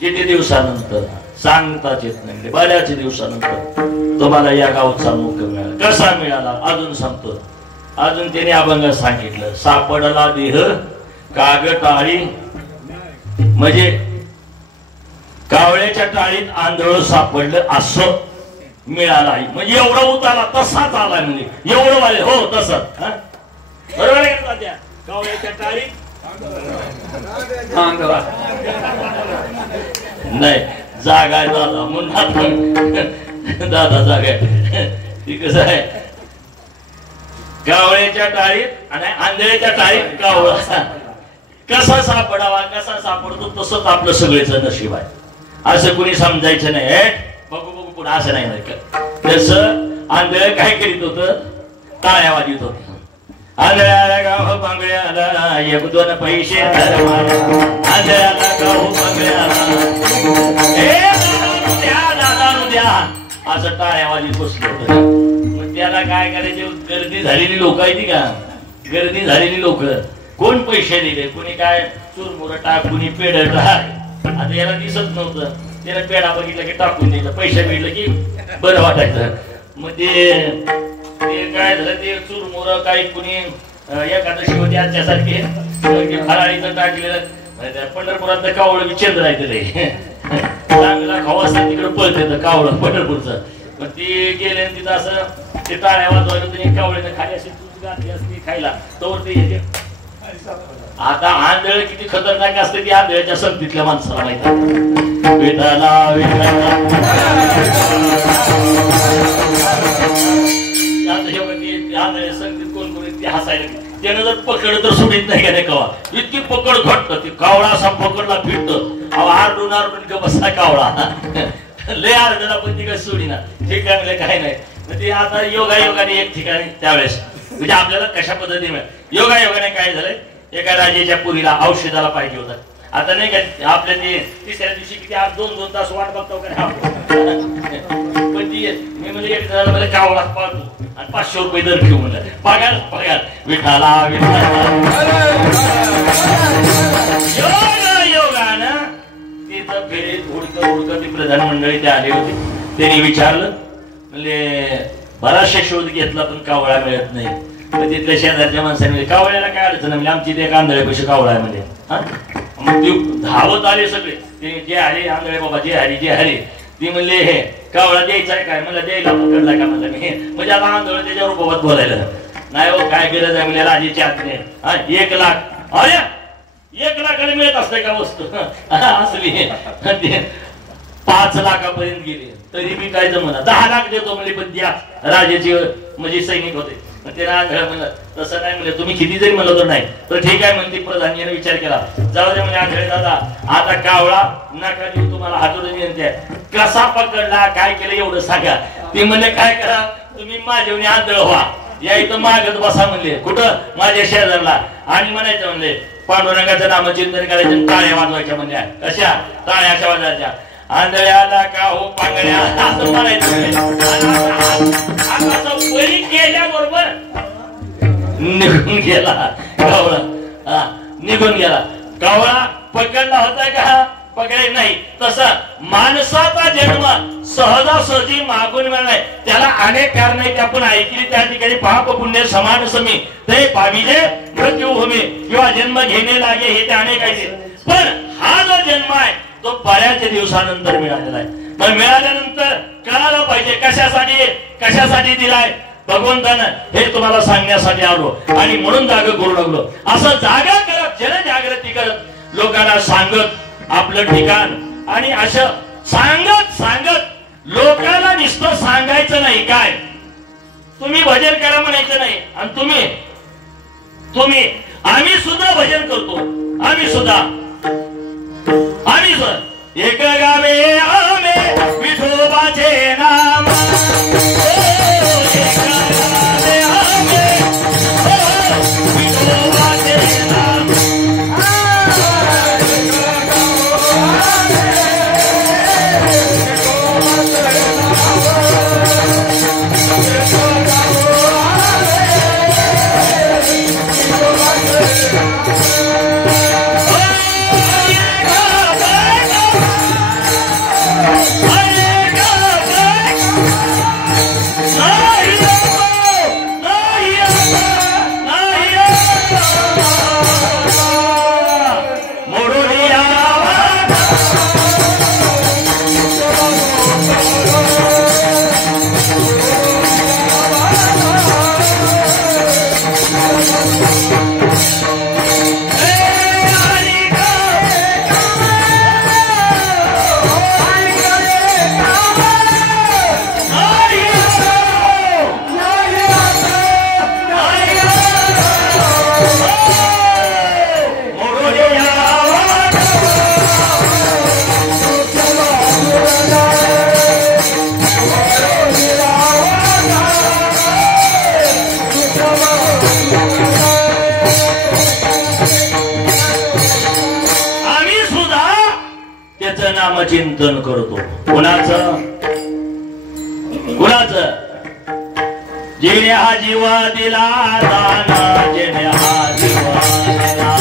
किती दिवसानंतर सांगताच येत नाही. बऱ्याच दिवसानंतर तुम्हाला या गावचा मुक्काम मिळाला. कसा मिळाला अजून सांगतो. अजून त्याने अभंगात सांगितलं, सापडला देह काग टाळी, म्हणजे कावळ्याच्या टाळीत आंधळ सापडलं असं मिळाला. म्हणजे एवढा उतारा तसाच आला. म्हणजे एवढं वाले हो तसंच. बरोबर आहे का? त्या कावळ्याच्या टाळीत नाही जागा आहे दादा म्हणून दादा जागा आहे. ती कसं आहे, कावळ्याच्या टाळीत आणि आंधळ्याच्या टाळीत कावळा कसा सापडावा, कसा सापडतो तसंच आपलं सगळेच नशीब आहे. असं कुणी समजायचं नाही. बघू बघू पुढे असं नाही का. तसं आंधळ काय करीत होत? टाळ्या वाजवित होत. आंधळ्या गाव बांगड्या आंधळ्याला एक दोन पैसे धर्माला आंधळ्याला गाऊ बघायला दादा द्या असं टाळ्यावाजी बसलो होतं. मग त्याला काय करायचे, गर्दी झालेली लोक आहे ती का, गर्दी झालेली लोक कोण पैसे दिले, कोणी काय चुरमुर टाक, कोणी पेढ टाक. आता याला दिसत नव्हतं, त्याला पेढा बघितला की टाकून दिलं, पैसे मिळलं की बरं वाटायचं. मग ते काय झालं, ते चुरमुर काही कुणी एकादशी होती आजच्यासारखी फराळीचं टाकलेलं. पंढरपुरात कावळ विचेंद्र राहते चांगला खावासा तिकडे पळते कावळं पंढरपूरचं. मग ती गेले तिथं असं ते टाळ्या वाजवायला कावळीनं खाली अशी दूध घातली असती खायला तोवर ते येते. आता आंधळ किती खतरनाक असते ती आंधळ्याच्या संगतीतल्या माणसाला माहिती. आंधळ्या संगतीत कोण कोणी ते हसायला त्यानं जर पकडलं तर सोडित नाही का नाही कवा, इतकी पकड घट्ट ती कावळा असा पकडला फिरत आरडून आरडून बसला कावळा लय आरडला पण ती काय सोडीना ठीक आहे काय नाही. ते आता योगायोगाने एक ठिकाणी त्यावेळेस म्हणजे आपल्याला कशा पद्धतीने योगायोगाने काय झालंय, एका राजाच्या पुरीला औषधाला पाहिजे होता. आता नाही का आपल्या ते तिसऱ्या दिवशी किती 2-2 तास वाट बघतो का पण ती मी म्हणजे एक जणाला मला कावळा पाहतो आणि 500 रुपये दर घेऊ म्हणलं. पगार पगार विठाला योगानं तिथं फेरीत हुडकं ती प्रधान मंडळी ते आले होते. त्यांनी विचारलं म्हणजे बराचशा शोध घेतला पण कावळा मिळत नाही. तिथल्या शेजारच्या माणसाने कावळ्याला काय अडचण म्हणजे आमची ते आंधळ्यापाशी कावळा आहे म्हणजे हा. मग ते धावत आले सगळे, ते जे हरे आंधळे बाबा जे हरी ती म्हणले हे कावळा द्यायचा आहे काय, मला द्यायला पकडला का म्हणलं मी म्हणजे आता आंधळ त्याच्यावर बाबत बोलायला नाही हो काय गरज आहे म्हणजे राजेच्या आतने हा 1 लाख. अरे 1 लाखाला मिळत असते का वस्तू असली 5 लाखापर्यंत गेली तरी मी काय जमना 10 लाख देतो म्हणजे पण द्या राजाचे म्हणजे सैनिक होते. त्याला आंधळ म्हणलं तसं नाही म्हणजे तुम्ही किती जरी म्हणलं तर नाही तर ठीक आहे म्हणते. प्रधानीने विचार केला जाऊ दे म्हणजे आंधळे दादा आता कावळा नका देऊ तुम्हाला हातोडून विनंती आहे, कसा पकडला काय केलं एवढं सांगा. ते म्हणले काय करा तुम्ही माझ्या आंधळ व्हा या इथं मागत बसा म्हणले कुठं माझ्या शेजारला आणि म्हणायचं म्हणले पांडुरंगाचं नामचिंतन करायचं टाळ्या वाजवायच्या म्हणजे कशा टाळ्याच्या वाजवायच्या. आंधळ्याला का हो पांगड्या असं म्हणायचं बळी केल्याबरोबर निघून गेला कावळा. निघून गेला कावळा. पकडला होता का पकडे नाही. तसा माणसाचा जन्म सहजासहजी मागून मिळणार त्याला अनेक कारण आहेत आपण ऐकली त्या ठिकाणी पाप पुण्य समान समी ते पाविले मृत्यू भूमी किंवा जन्म घेणे लागे हे ते अनेक आहेत. पण हा जो जन्म आहे तो बऱ्याच दिवसानंतर मिळालेला आहे. पण मिळाल्यानंतर कळायला पाहिजे कशासाठी दिलाय भगवंतानं हे तुम्हाला सांगण्यासाठी आलो आणि म्हणून जागा करू लागलो. असं जागा करत जनजागृती करत लोकांना सांगत आपलं ठिकाण आणि असं सांगत लोकांना नुसतं सांगायचं नाही काय तुम्ही भजन करा म्हणायचं नाही. आणि तुम्ही आम्ही सुद्धा भजन करतो. आम्ही सुद्धा एक गावे आमे विठोबाचे नाम नामचिंतन करतो. कुणाचं जेणे हा जीवा दिला दान, जेणे हा जीवा दिला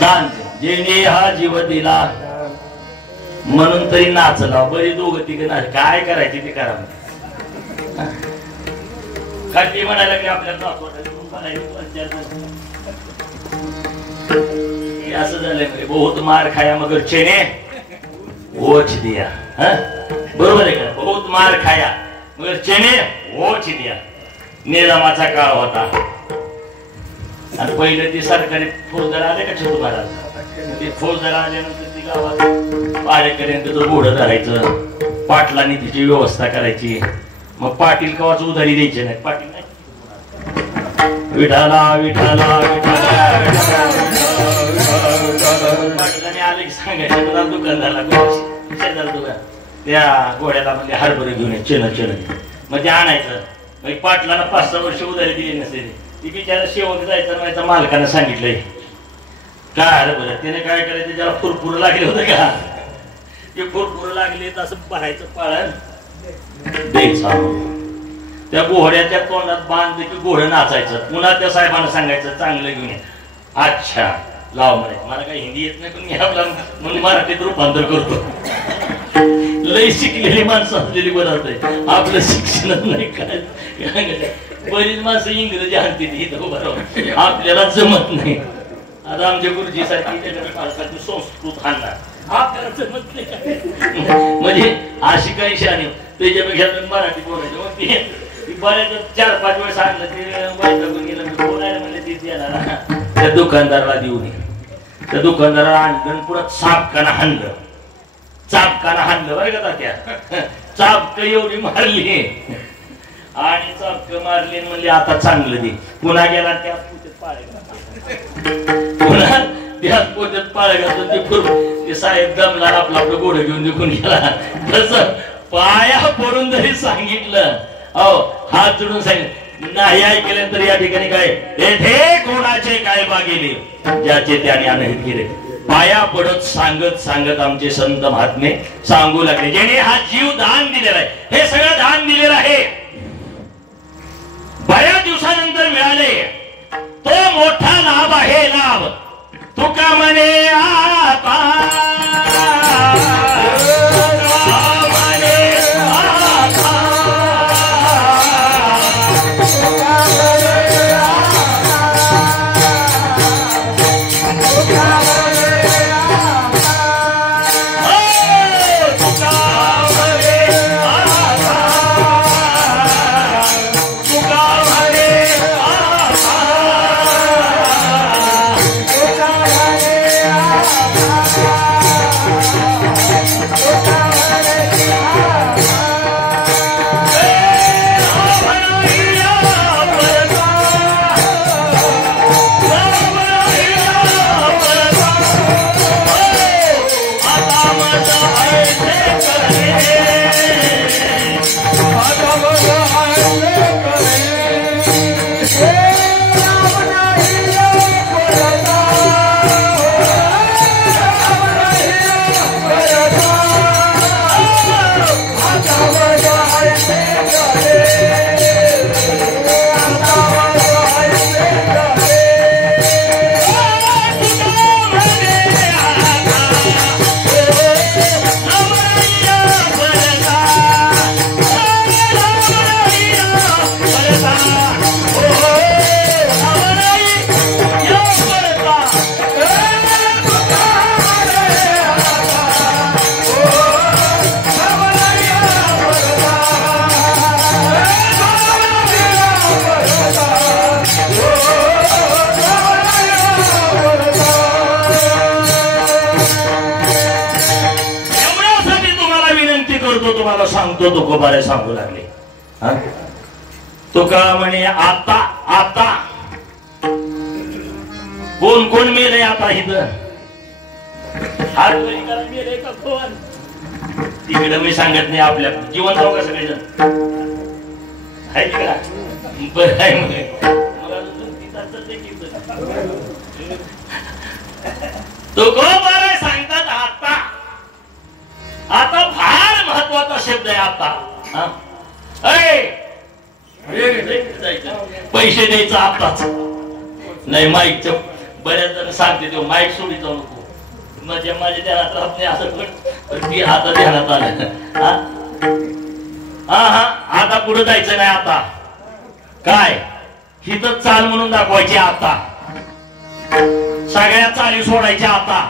दान जेणे हा जीव दिला म्हणून तरी नाचला. बरी दोघं तिघ नाच काय करायची ते करा. काय ते म्हणायला लागले आपल्याला असं झालंय. बहुत मार खाया मगर चेने ओछ दिया. बरोबर आहे का? बहुत मार खाया मगर चेने ओछ दिया. निजामाचा काळ होता आणि पहिले ते सरकारी फौजदार आले का छोटू महाराज. ते फौजदार आल्यानंतर ती गावात पाड्यापर्यंत घोडं धरायचं, पाटलांनी तिची व्यवस्था करायची. मग पाटील कवाच उधारी द्यायचे नाही. पाटील नाही विठाला विठाला पाटलाने आले की सांगायचं दुकानदारला शेजार दुकान त्या घोड्याला म्हणजे हरभरे घेऊन ये चेन चेन. मग ते आणायचं. मग पाटलाला 5-6 वर्ष उधारी दिली नसेल. ती बिचारा शेवट जायचं माझ्या मालकानं सांगितलंय काय अरे बरं त्याने काय करायचं ज्याला फुरफुर लागले होते का ते फुरफुर लागले तर असं भरायचं पाळण द्यायचं. त्या घोड्याच्या तोंडात बांधले की घोडं नाचायचं. पुन्हा त्या साहेबांना सांगायचं चांगलं घेऊन ये. अच्छा लाव म्हणायचं. मला काही हिंदी येत नाही पण मी आपला म्हणून मराठीत रूपांतर करतो. लय शिकलेली माणसं असलेली बरं आहे. आपलं शिक्षणच नाही काय. बरीच माणसं इंग्रजी आणते इथं बरोबर आपल्याला जमत नाही. आता आमच्या गुरुजीसाठी संस्कृत आणणार आपल्याला जमत नाही. म्हणजे अशी काही शाणी त्याच्यापेक्षा मराठी बोलायचं. मग ती बऱ्याच 4-5 वेळेस आणलं ते वैतागून गेलं. बोलायला म्हणले ते द्यायला त्या दुकानदाराला देऊन ये. त्या दुकानदाराला आणलं पुढं चापकाना हाणलं. चापकाना हाणलं बरं का त्या चापक एवढी मारली आणि चापक मारली म्हणजे आता चांगलं दे. पुन्हा गेला त्याच पोत्यात पाळे पुन्हा त्याच पोत्यात पाळे घालून ते साहेब दमला आपला आपलं घोडं घेऊन निघून गेला. तसं पाया पडून जरी सांगितलं अहो हात जोडून सांगितलं नाही ऐकल्यानंतर या ठिकाणी काय येथे कोणाचे काय बागेले ज्याचे त्याने अनहित केले. पाया पडत सांगत सांगत आमचे संत महात्मे सांगू लागले ज्याने हा जीव दान दिलेला आहे. हे सगळं दान दिलेलं आहे. बऱ्याच दिवसानंतर मिळाले तो मोठा लाभ आहे. लाभ तुका म्हणे आता Hare करतो तुम्हाला सांगतो तुकोबारे सांगू लागले. तुका म्हणे आता आता कोण कोण मेले आता इथं हात मेले का कोण तिकडे मी सांगत नाही आपल्या जीवन राहू का सगळेजण आहे का बरं आहे तुकोबारे सांगतात आता आता फार महत्वाचा शब्द आहे आता. पैसे द्यायचं आताच नाही माईकच्या बऱ्याच जण सांगते तो माईक सोडी जाऊ नको माझ्या ध्यानात राहत नाही असं पण ती आता ध्यानात आलं. हा आता पुढे जायचं नाही आता काय ही तर चाल म्हणून दाखवायची आता सगळ्या चाली सोडायच्या आता.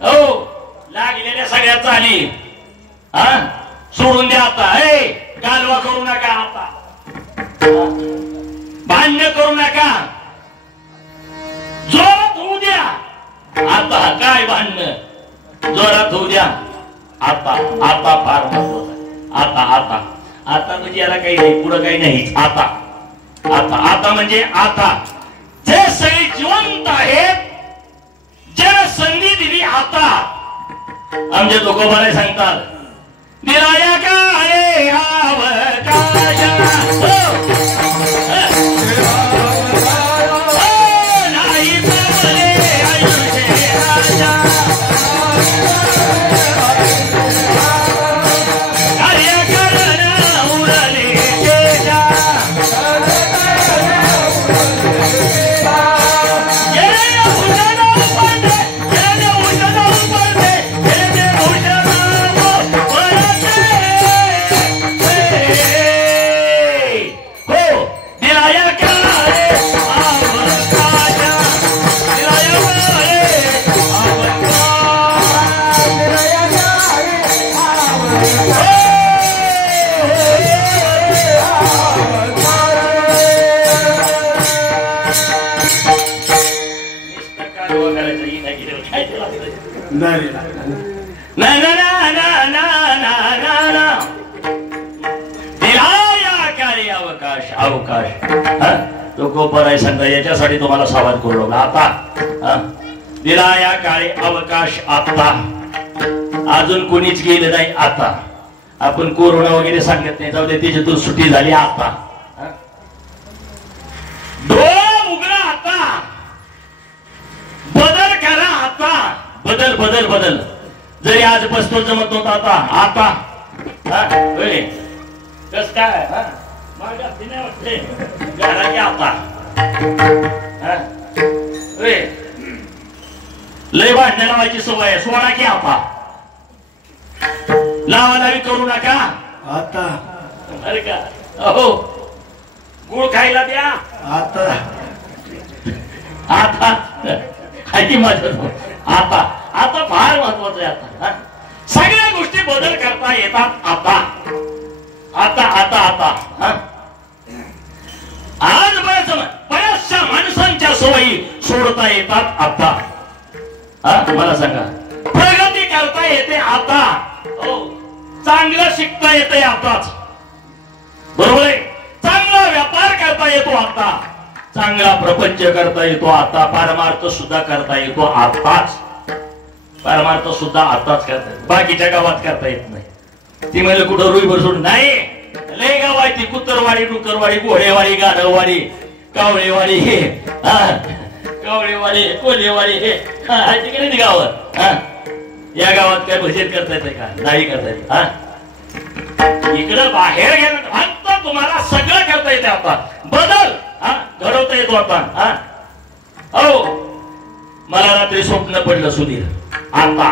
हो लागलेल्या सगळ्या चाली सोडून द्या आता. गालवा करू नका आता भांडण करू नका जोरात होऊ द्या आता काय भांडण जोरात होऊ द्या आता आता फार महत्वाचं आता आता आता म्हणजे याला काही नाही पुढं काही नाही आता आता आता म्हणजे आता जे सगळे जिवंत आहेत ज्याला संधी दिली आता आमचे तुकोबारे सांगतात दिलाया काय अवकाश नाही पावले आयुष्य राजा कार्य करण उरले तेजा तुकोबारे सांगता याच्यासाठी तुम्हाला सावध करू आता दिला या काळी अवकाश आता अजून कोणीच गेले नाही आता आपण कोरोना वगैरे सांगत नाही जाऊ दे त्याच्यातून सुट्टी झाली आता डोळे उघडा आता बदल करा आता बदल बदल बदल जरी आज बसतो जमत नव्हता आता आता कस काय आता लय भांडण लावायची सवय आहे सोडा की आता लावालावी करू नका आता अरे का अहो गुळ खायला द्या आता आता आता आता फार महत्वाचं आहे आता सगळ्या गोष्टी बदल करता येतात आता आता आता आता आज बऱ्याचशा माणसांच्या सवयी सोडता येतात आता मला सांगा प्रगती करता येते आता चांगलं शिकता येते आताच बरोबर आहे चांगला व्यापार करता येतो आता चांगला प्रपंच करता येतो आता परमार्थ सुद्धा करता येतो आताच परमार्थ सुद्धा आताच करता येतो बाकीच्या गावात करता येत नाही ती म्हणजे कुठं रुई भरसून नाही लय गाव आहे ती कुत्तरवाडी डुकरवाडी घोडेवाडी गाढववाडी कावळेवाडी हे कावळेवाडी कोल्हेवाडी हे तिकडे गाव या गावात काय भजन करता येते का नाही करता येते इकडं बाहेर गेलं फक्त तुम्हाला सगळं करता येते आता बदल घडवता येतो आता हो मला रात्री स्वप्न पडलं सुधीर आता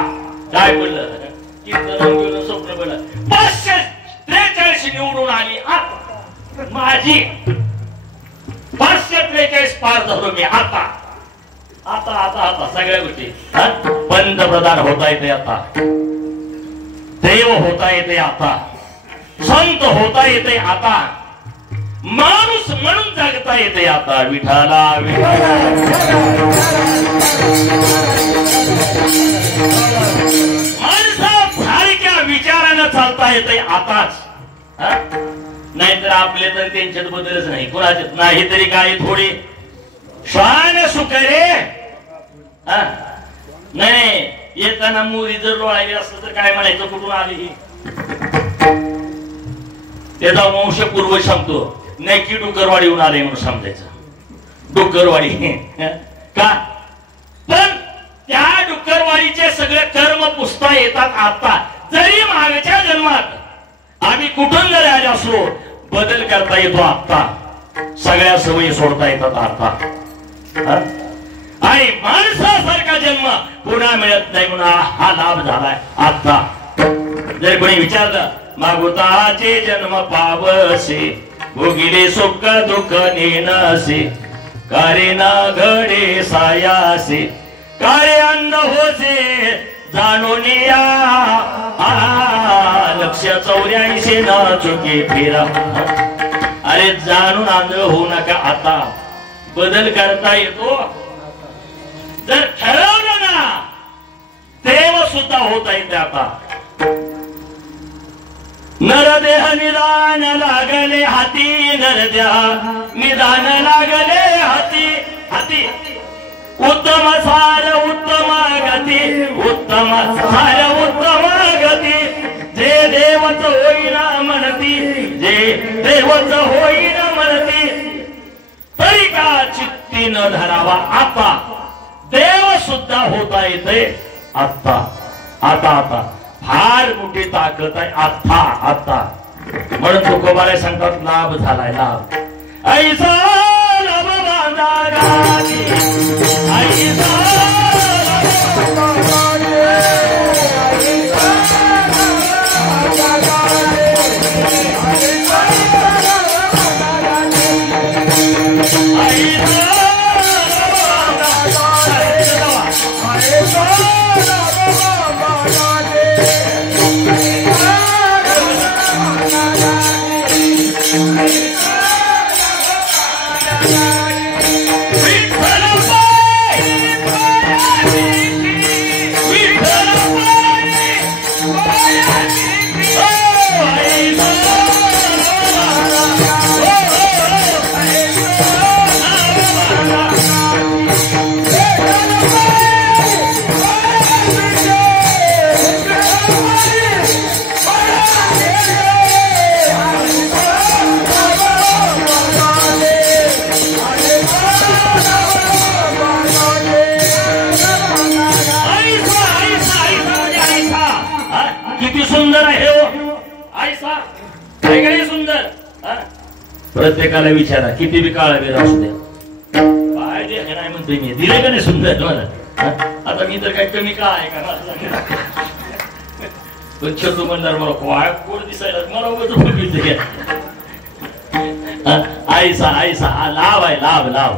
काय पडलं स्वप्न पडलं 543 निवडून आली आता माझी 543 पार झालो मी आता आता आता आता सगळ्या गोष्टी पंतप्रधान होता येते आता देव होता येते आता संत होता येते आता माणूस म्हणून जगता येते आता विठाला माणसा सारख्या विचारानं चालता येतंय आताच. नाहीतर आपले तर त्यांच्यात बदलच नाही, कोणाच्यात नाही तरी काय थोडी श्वान सुकरे. नाही येताना मुरी जर लोळायली असलं तर काय म्हणायचं, कुठून आली ही? त्याचा वंश पूर्व सांगतो, नक्की डुकरवाडीहून आले म्हणून समजायचं. डुकरवाडी का? पण त्या डुकरवाडीचे सगळे कर्म पुसता येतात आता. जरी मागच्या जन्मात आम्ही कुठून जरी आले असलो, बदल करता येतो आता. सगळ्या सवयी सोडता येतात आता. आणि माणसासारखा जन्म पुन्हा मिळत नाही म्हणून हा लाभ झालाय आता. जर कोणी विचारलं मागुताचे जन्म पावसे, भोगिले सुख दुःख नेनसे, कारे ना घडे सायासे, कारे अन्न होसे जाणून या, लक्ष 84 न चुके फिरा. अरे जाणून आंधळ होऊ नका आता, बदल करता येतो. जर ठरवलं ना देव सुद्धा होता येते आता. नरदेह निदान लागले हाती, नरदेह निदान लागले हाती. हाती उत्तम सार उत्तम गती, उत्तम सार उत्तम गती. जे देवच होईना म्हणती, जे देवच होईना म्हणती, तरी का चित्ती न धरावा आता. देव सुद्धा होता येते आता. आता आता फार मोठी ताकद आहे आता. आता म्हणून तुकोबारे सांगतात लाभ झालाय लाभ. ऐसा लाभ बांधा गादी, ऐसा प्रत्येकाला विचारा किती बी काळा वेळ असू द्या, पाहिजे नाही म्हणतोय मी, दिले का नाही सुंदर मला. आता मी तर काही कमी का आहे का? पण छोटू म्हणणार मला काय कोण दिसायला मला उगाच. आईसा आईसा हा लाभ आहे, लाभ लाभ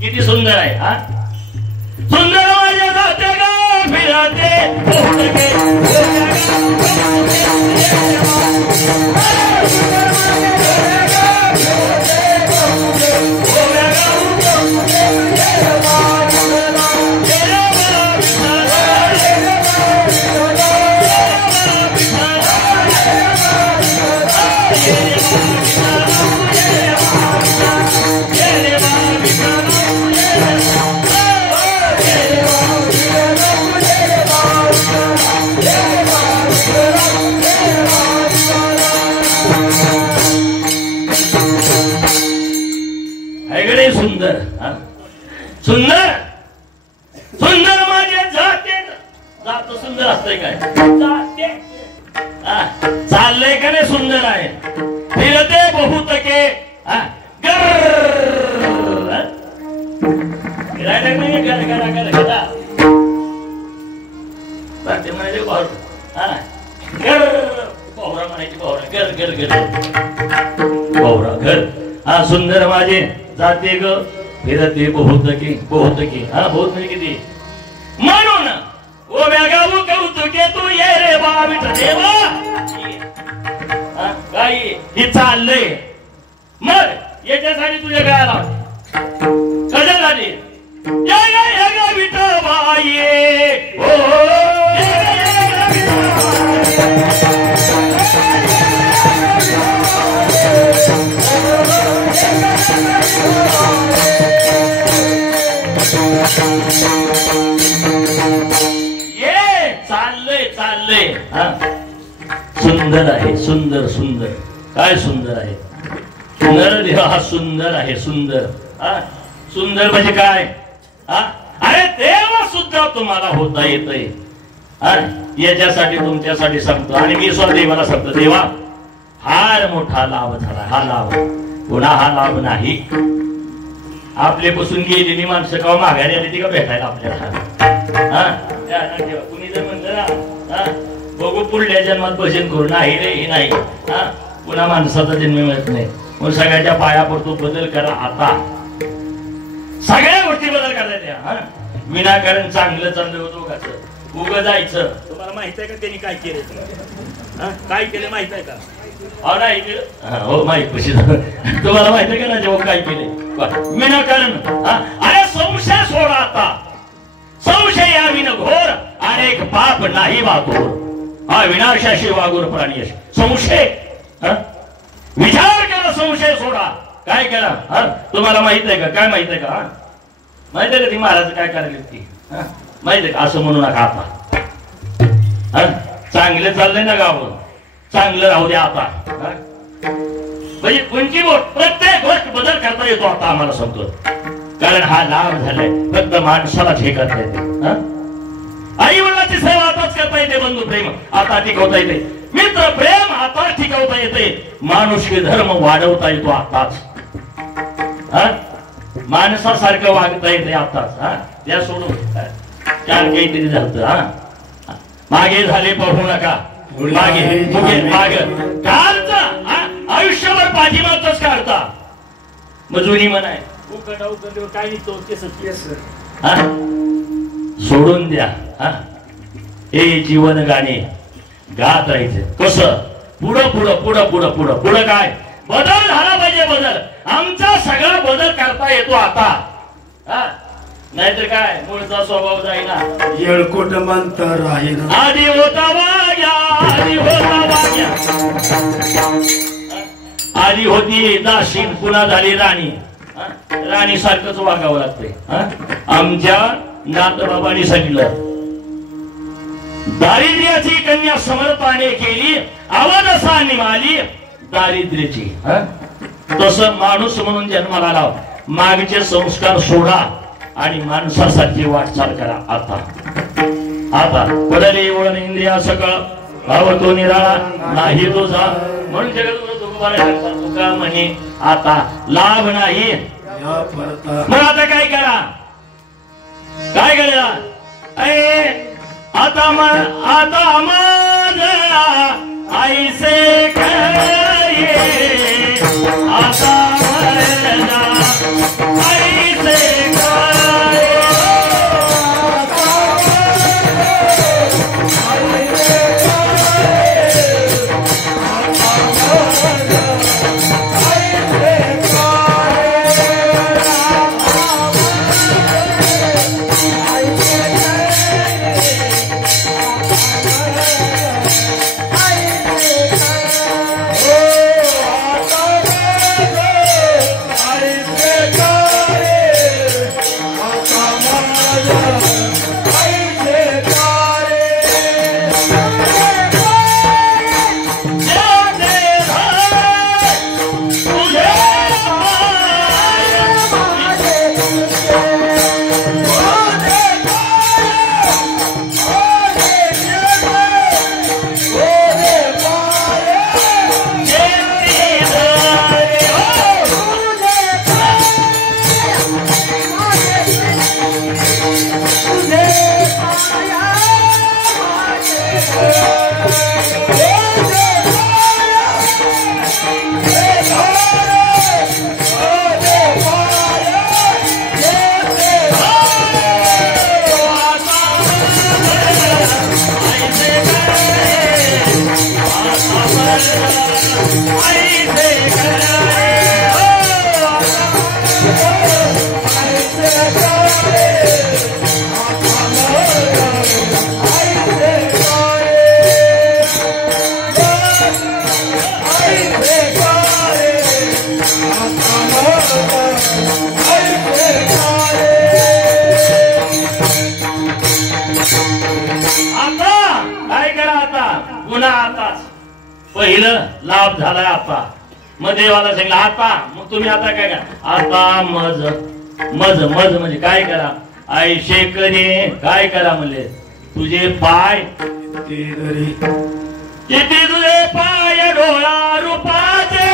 किती सुंदर आहे. हा सुंदर माझ्या जाते गा फिरते सुंदर. सुंदर सुंदर माझे जाते जात सुंदर असतंय काय? जाते चाललंय का नाही सुंदर आहे. फिरते बहुतके फिरायला नाही घर घरा घर घरा म्हणायचे भाऊ घर भावरा म्हणायची भावरा घर घर घर भावरा घर. हा सुंदर माझे जाते ग फिरते बहुतकी बहुतकी. हा बहुत म्हणजे किती म्हणून ओ बेगावू कौतुके तू ये रे बा विठ्ठल देवा. काय हे चाललंय मग याच्यासाठी तुझ्या गळ्याला कशासाठी विठोबा ये. हा सुंदर आहे, सुंदर सुंदर. काय सुंदर आहे? नरदेह हा सुंदर आहे, सुंदर. हा सुंदर म्हणजे काय? हा अरे देवा सुद्धा तुम्हाला होता येतंय. हा याच्यासाठी तुमच्यासाठी सांगतो आणि मी स्वतः देवाला सांगतो, देवा फार मोठा लाभ झाला. हा लाभ पुन्हा हा लाभ नाही. आपल्यापासून गेलेली माणसं का माघारी आली ती का भेटायला आपल्याला? हा कुणी जर म्हणलं ना, हा बघू पुढल्या जन्मात भजन करू, नाही रे हे नाही. हा पुन्हा माणसाचा जन्म मिळत नाही. म्हणून सगळ्याच्या पाया पडतो, बदल करा आता. सगळ्या गोष्टी बदल करायच्या. हा विनाकारण चांगलं चाललं होतं का उग जायचं. तुम्हाला माहित आहे का त्यांनी काय केलं? काय केलं माहित आहे का? नाही केलं. हो माहित कशी तुम्हाला माहित आहे का ना जेव्हा काय केले विनाकारण? अरे संशय सोडा आता. संशय या विन घोर अनेक पाप नाही वागोर. हा विनाशाशी वागोर प्राणी संशय. विचार करा, संशय सोडा. काय करा? तुम्हाला माहित आहे का? काय माहित आहे का? माहित आहे का ती महाराज काय करायला ती? माहित आहे का? असं म्हणू नका आता. चांगलं चाललंय ना गाव, चांगलं राहू द्या आता. म्हणजे कोणती प्रत्येक गोष्ट बदल करता येतो आता आम्हाला सांगतो. कारण हा लाभ झालाय. फक्त माणसालाच हे करता येते. आई वडिलांची सेवा आताच करता येते. बंधू प्रेम आता टिकवता येते. मित्र प्रेम आता टिकवता येते. माणुसकी धर्म वाढवता येतो आताच. माणसासारखं वागता येते आताच. त्या सोडून चार काहीतरी झालं. मागे झाले पाहू नका. मागे माग काढता आयुष्यभर पाठीमागच काढता. मजुरी म्हणाय काय निघतो सोडून द्या. हे जीवन गाणे गात राहायचं. कसं? पुढं पुढं पुढं पुढं पुढं पुढं काय बदल झाला पाहिजे. बदल आमचा सगळा बदल करता येतो आता. नाहीतर काय मूळचा स्वभाव जाईना. येळकोट म्हणता राहीना. आधी होता वाग्या, आधी होता वाग्या. आधी होती दासीन, पुन्हा झाली राणी. राणी सारखंच वागावं लागतंय. आमच्या नातबाबांनी सांगितलं, दारिद्र्याची कन्या समर्पाने केली, अवदसा निमाली दारिद्र्याची. तसं माणूस म्हणून जन्माला आला. मागचे संस्कार सोडा आणि माणसासारखी वाटचाल करा आता. आता पडले वळण इंद्रिया सकळ भाव तो निराळा नाही तुझा. म्हणून जगत तुका म्हणे आता लाभ नाही. मग आता काय करा? काय करा? आता माझा आईसे करे. आता आईसे आता काय करा? आता पाहिलं लाभ झालाय आता. मग देवाला सांगितलं आता मग तुम्ही आता काय करा आता मज मज मज म्हणजे काय करा आयशे कधी काय करा म्हणले तुझे पाय किती तुझे पाय डोळा रूपाचे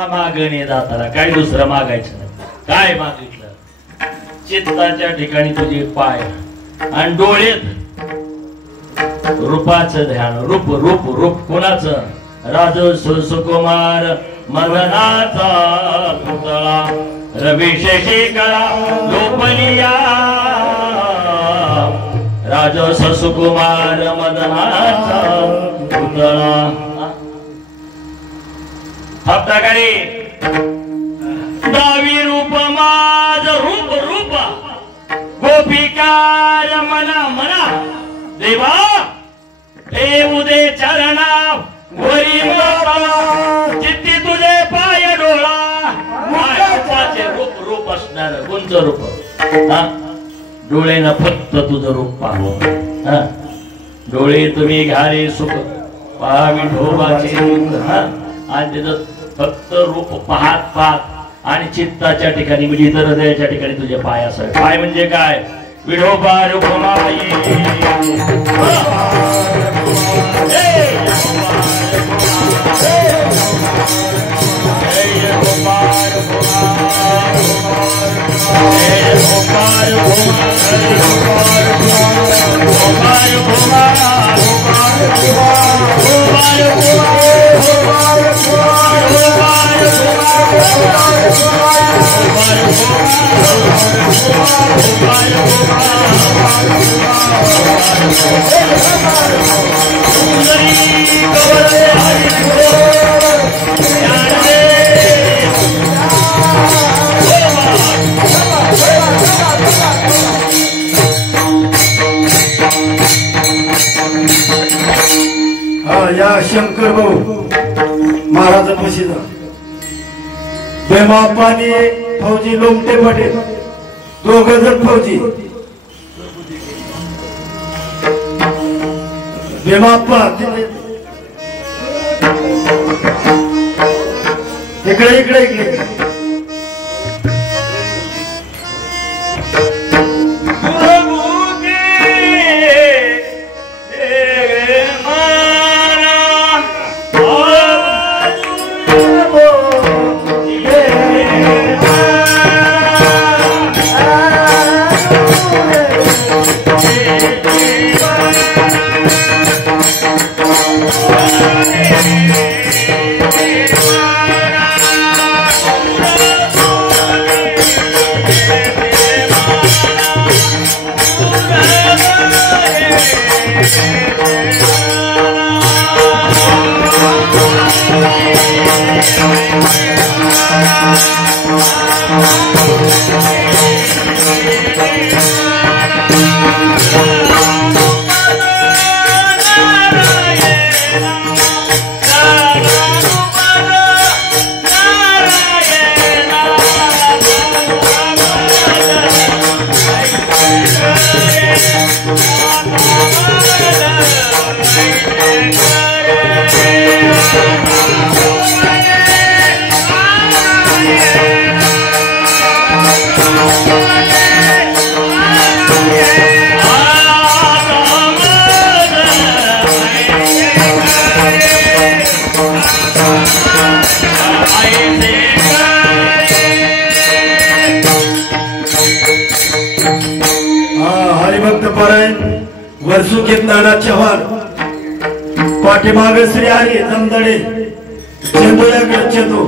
काय दुसरं मागायचं नाही. काय मागितलं चित्ताच्या ठिकाणी तुझे पाय आणि डोळेत रूपाचं ध्यान रूप रूप रूप कोणाचं राज सुकुमार मदनाचा पुतळा रविशेखरा लोपलिया राज सुकुमार मदनाचा पुतळा हप्ताकारी दावी रूप माझ रूप रूप गोपिकार मना मना देवा हे उदे चरणा वरी चित्ती तुझे पाय डोळा रूपाचे रूप रूप असणार गुंज रूप डोळेनं फक्त तुझं रूप पाहावं. डोळे तुम्ही घ्यारे सुख पहा विठोबाचे आणि त्याचं फक्त रूप पाहत पाहत आणि चित्ताच्या ठिकाणी म्हणजे इतर हृदयाच्या ठिकाणी तुझे पाय असावे. पाय म्हणजे काय विठोबा रुक्माई या शंकर भाऊ महाराज प्रसिद्ध बेमापानी फौजी लोमटे पटेल दोघ जण फौजी बेमाप्पा इकडे इकडे इकडे हरसुखित नाना चव्हाण, पाठीमागे श्री हरी जमदडे, चेंदू याकडे चेंदू.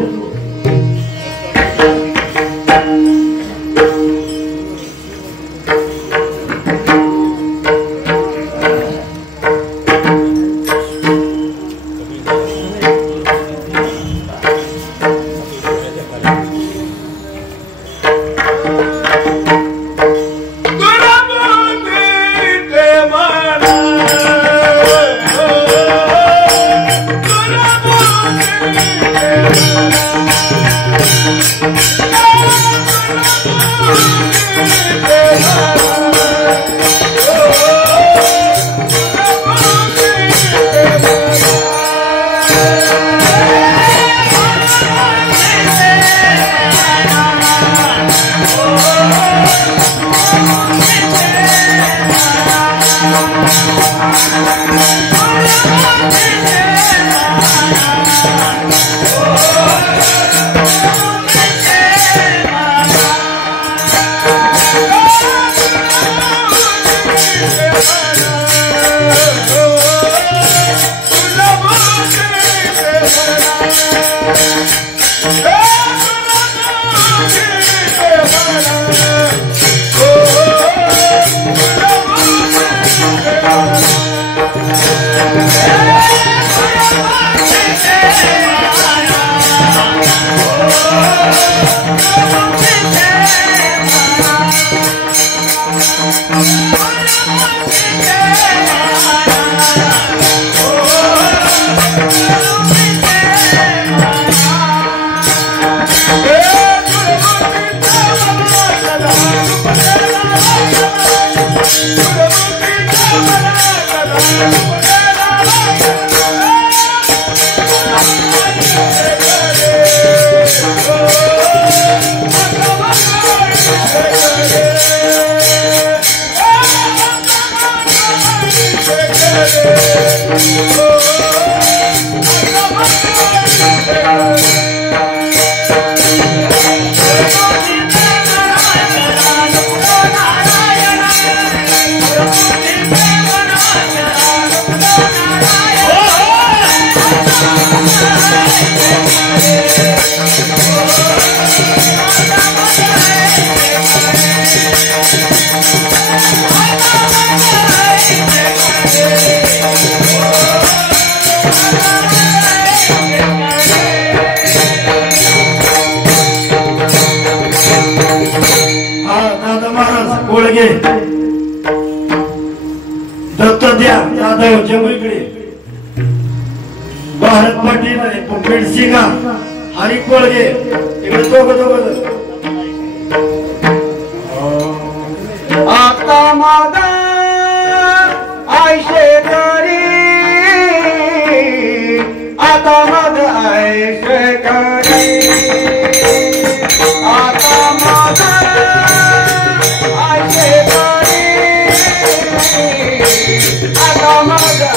दत्त द्या जाधव जंगलीकडे भारत पाटील पेट सिंगा हरी कोळगे इकडे दोघं आता माझा आयशे करी आता माझा आयशे करी आता माझा आयशे करी आता माझा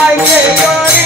आयशे करी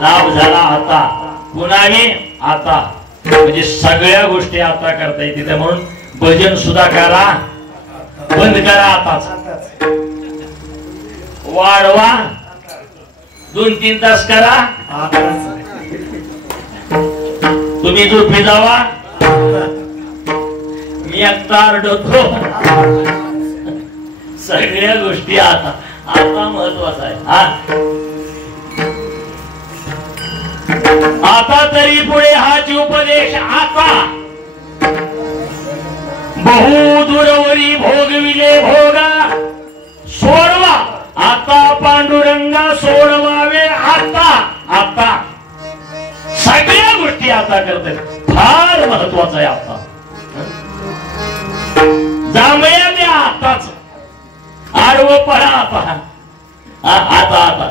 लाभ झाला आता, पुन्हा आता, म्हणजे सगळ्या गोष्टी आता करता येते. म्हणून भजन सुद्धा करा, बंद करा आताच, वाढवा 2-3 तास करा, तुम्ही झोपी जावा, मी एकटा आरडतो. सगळ्या गोष्टी आता आता महत्वाचा आहे. आता तरी पुढे हाच उपदेश आता. बहुदूरवरी भोगविले भोगा सोडवा आता, पांडुरंगा सोडवावे आता. आता सगळ्या गोष्टी आता करते, फार महत्वाचं आहे आता. जांभया द्या आताच, आडवं पडा आता. आता आता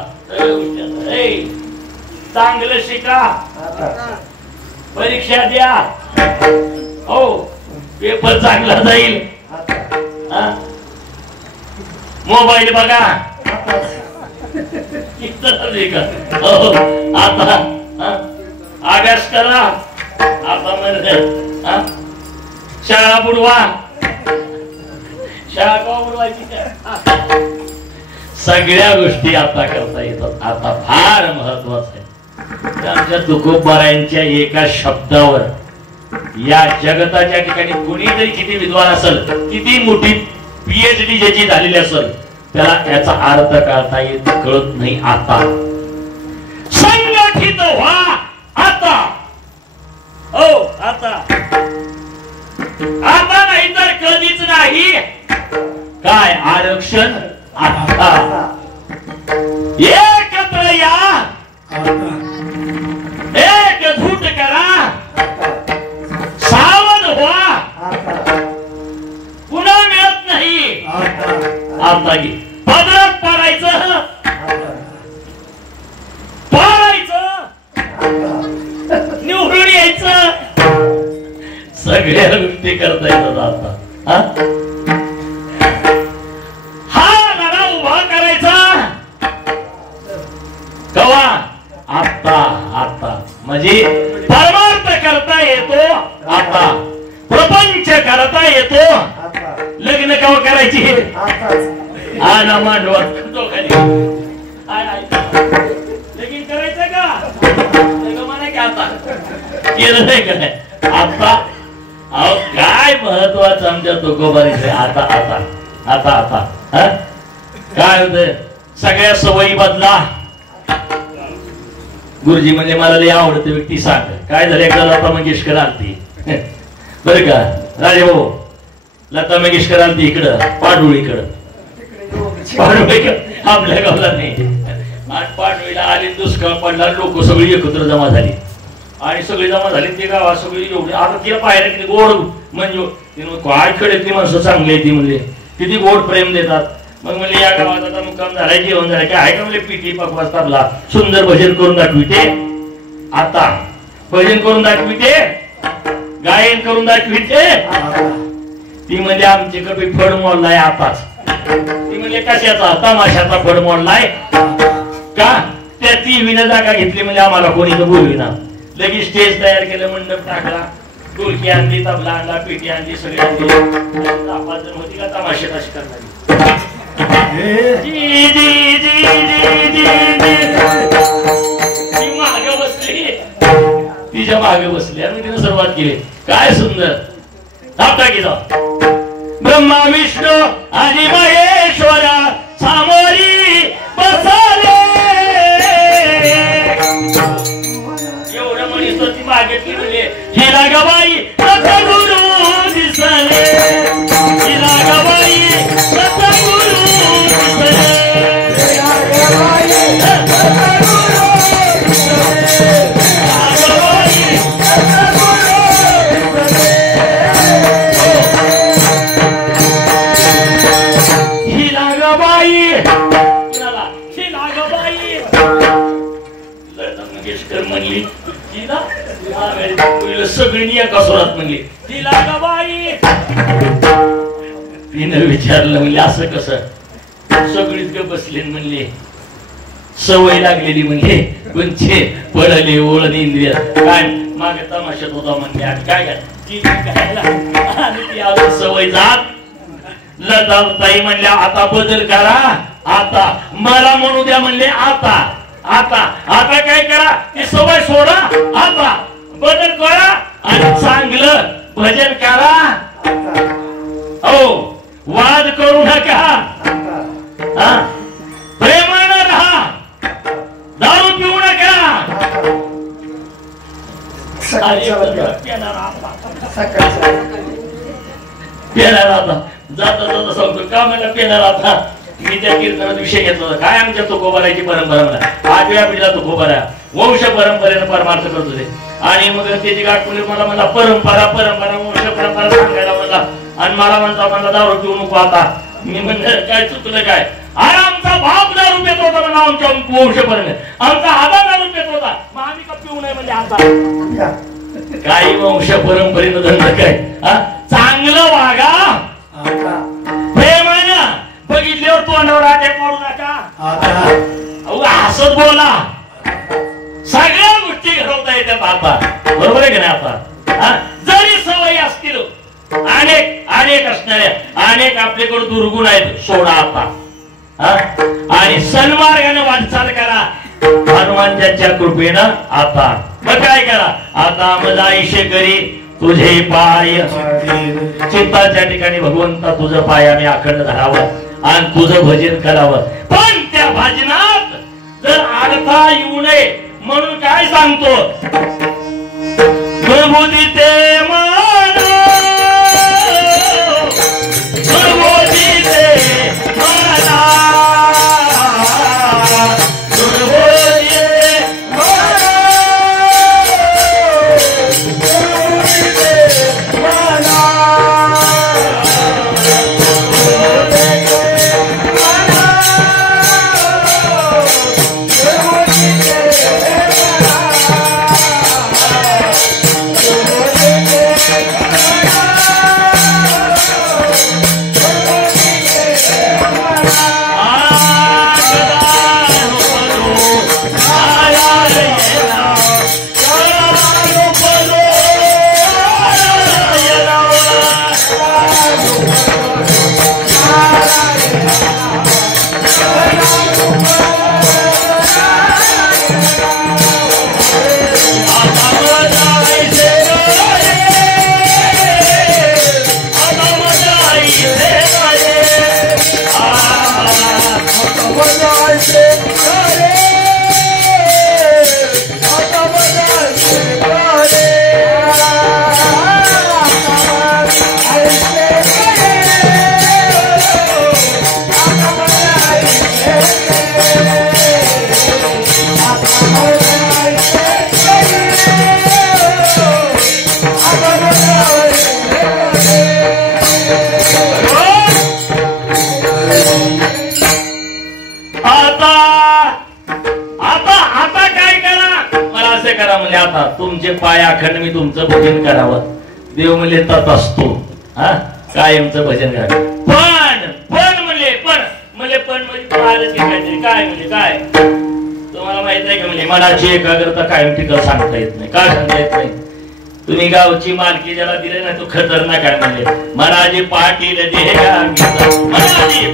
चांगलं शिका, परीक्षा द्या, हो पेपर चांगला जाईल. मोबाईल बघा, हो आता अभ्यास करा आता. म्हणजे शाळा बुडवा, शाळा का बुडवायची? सगळ्या गोष्टी आता करता येतात. आता फार महत्वाचं आहे. आमच्या तुकोबारायांच्या एका शब्दावर या जगताच्या ठिकाणी कुणी जरी किती विद्वान असेल, किती मोठी PhD ज्याची झालेली असेल, त्याला याचा अर्थ कळता येत कळत नाही. आता संघटित व्हा आता, हो आता. आता नाही तर कधीच नाही. काय आरक्षण आता. एकत्र या, एकजूट करा, सावध व्हा, पुन्हा मिळत नाही. आता पदरात पाडायचं, निवडून यायचं, सगळ्या गोष्टी करता येतात आता. हा लढा उभा करायचा कवा? आता. आता म्हणजे परमार्थ करता येतो आता, प्रपंच करता येतो. लग्न केव्हा करायची? आला मांडवा खाली लगीन करायचं का? आता केलं नाही काय आता. अहो काय महत्वाचं आमच्या तुकोबारीचे आता. आता आता आता काय होत? सगळ्या सवयी बदला. गुरुजी म्हणजे मला लय आवडते व्यक्ती सांग काय झालं. एकदा लता मंगेशकर आलती बरं का राजे भाऊ. लता मंगेशकर आलती इकडं पाडुळीकडं. आपल्या गावला नाही. पाडुळीला आली, दुष्काळ पडला, लोक सगळी एकत्र जमा झाली आणि सगळी जमा झाली. ती गावात सगळी एवढी आता तिला पाहायला किती गोड म्हणजे काय खेळतली माणसं चांगली आहे ती म्हणजे किती गोड प्रेम देतात. मग म्हणजे या गावात आता मुक्काम झालाय, जेवण झालं काय आहे का म्हणजे पिठी पकवास तबला सुंदर भजन करून दाखविते. आता भजन करून दाखविते, गायन करून दाखविते. ती म्हणजे आमची कधी फड मोडलाय आताच. ती म्हणजे कशाचा? तमाशाचा फड मोडलाय का? त्या टीव्हीने जागा घेतली म्हणजे आम्हाला कोणी बोलविना. लगेच स्टेज तयार केलं, मंडप टाकला, ढोलकी आणली, तबला आणला, पेटी आणली, सगळी आणली. 5 जण होती का तमाशात अशी करणारी. मागे बसली, तिच्या मागे बसली आणि तिने सुरुवात केली. काय सुंदर आपटा की जाऊ. ब्रह्मा विष्णू आणि महेश्वरा सामोरी बसले. एवढं म्हणतो ती मागे ती म्हणले हिला गबाई सतगुरु दिसले. हिला गबाई सतगुरु दिसले. सगळी एका सुरात म्हणली तिला गबाई. तिने विचारलं म्हणले असं कसं? सगळीच ग बसले म्हणले सवय लागलेली म्हणजे कोणचे पडले ओळण इंद्रिय काय मागे तमाशात होता म्हणजे आणि काय आणि ती अजून सवय जात लताई म्हणल्या आता बदल करा आता मला म्हणू द्या म्हणले आता आता आता काय करा ती सवय सोडा आता बदल करा आणि चांगलं भजन करा हो वाद करू नका प्रेमानं राहा दारू पिऊ नका पेला राहता जाता जाता सांगतो का मला पेला राहता मी त्या कीर्तनात विषय घेतला होता काय आमच्या तुकोबाराची परंपरा मला आठव्या पिढीला तुकोबारा वंश परंपरेनं परमार्थ करत होते आणि मग त्याची गाठ मला मला परंपरा परंपरा वंश परंपरा सांगायला मला आणि मला म्हणता दारू पिऊ नको आता मी म्हणलं काय चुकलं काय अरे आमचा बाप दारू पित होता म्हणा आमच्या वंश परंपरा आमचा आबा दारू पित होता मग आम्ही का पिऊ नये म्हणजे आता काही वंश परंपरेनं धंद काय चांगलं वागा प्रेमानं बघितल्यावर तोंडावर आटे पडू नका हसत बोला सगळ्या गोष्टी घडवता येतात आता बरोबर आहे की नाही आता जरी सवयी असतील अनेक अनेक असणाऱ्या अनेक आपल्याकडे दुर्गुण आहेत सोडा आता आणि सन्मार्गाने वाटचाल करा हनुमानच्या कृपेनं आता मग काय करा आता मला आयुष्य करी तुझे पाय चित्ताच्या ठिकाणी भगवंता तुझं पाय आम्ही अखंड धरावं आणि तुझं भजन करावं पण त्या भजनात जर अडथळा येऊ नये म्हणून काय सांगतो प्रभुदी ते तुमचे पाय अखंड मी तुमचं भजन करावं देव म्हणले तत असतो कायमचं भजन करावं पण म्हणले पण काहीतरी काय म्हणजे काय तुम्हाला माहित आहे का म्हणजे मनाची एकाग्रता कायम ठिकाण सांगता येत नाही काय सांगता येत नाही तुम्ही गावची मालकी ज्याला दिले ना तो खतरनाक आहे म्हणजे मनाजी पाटील मनाजी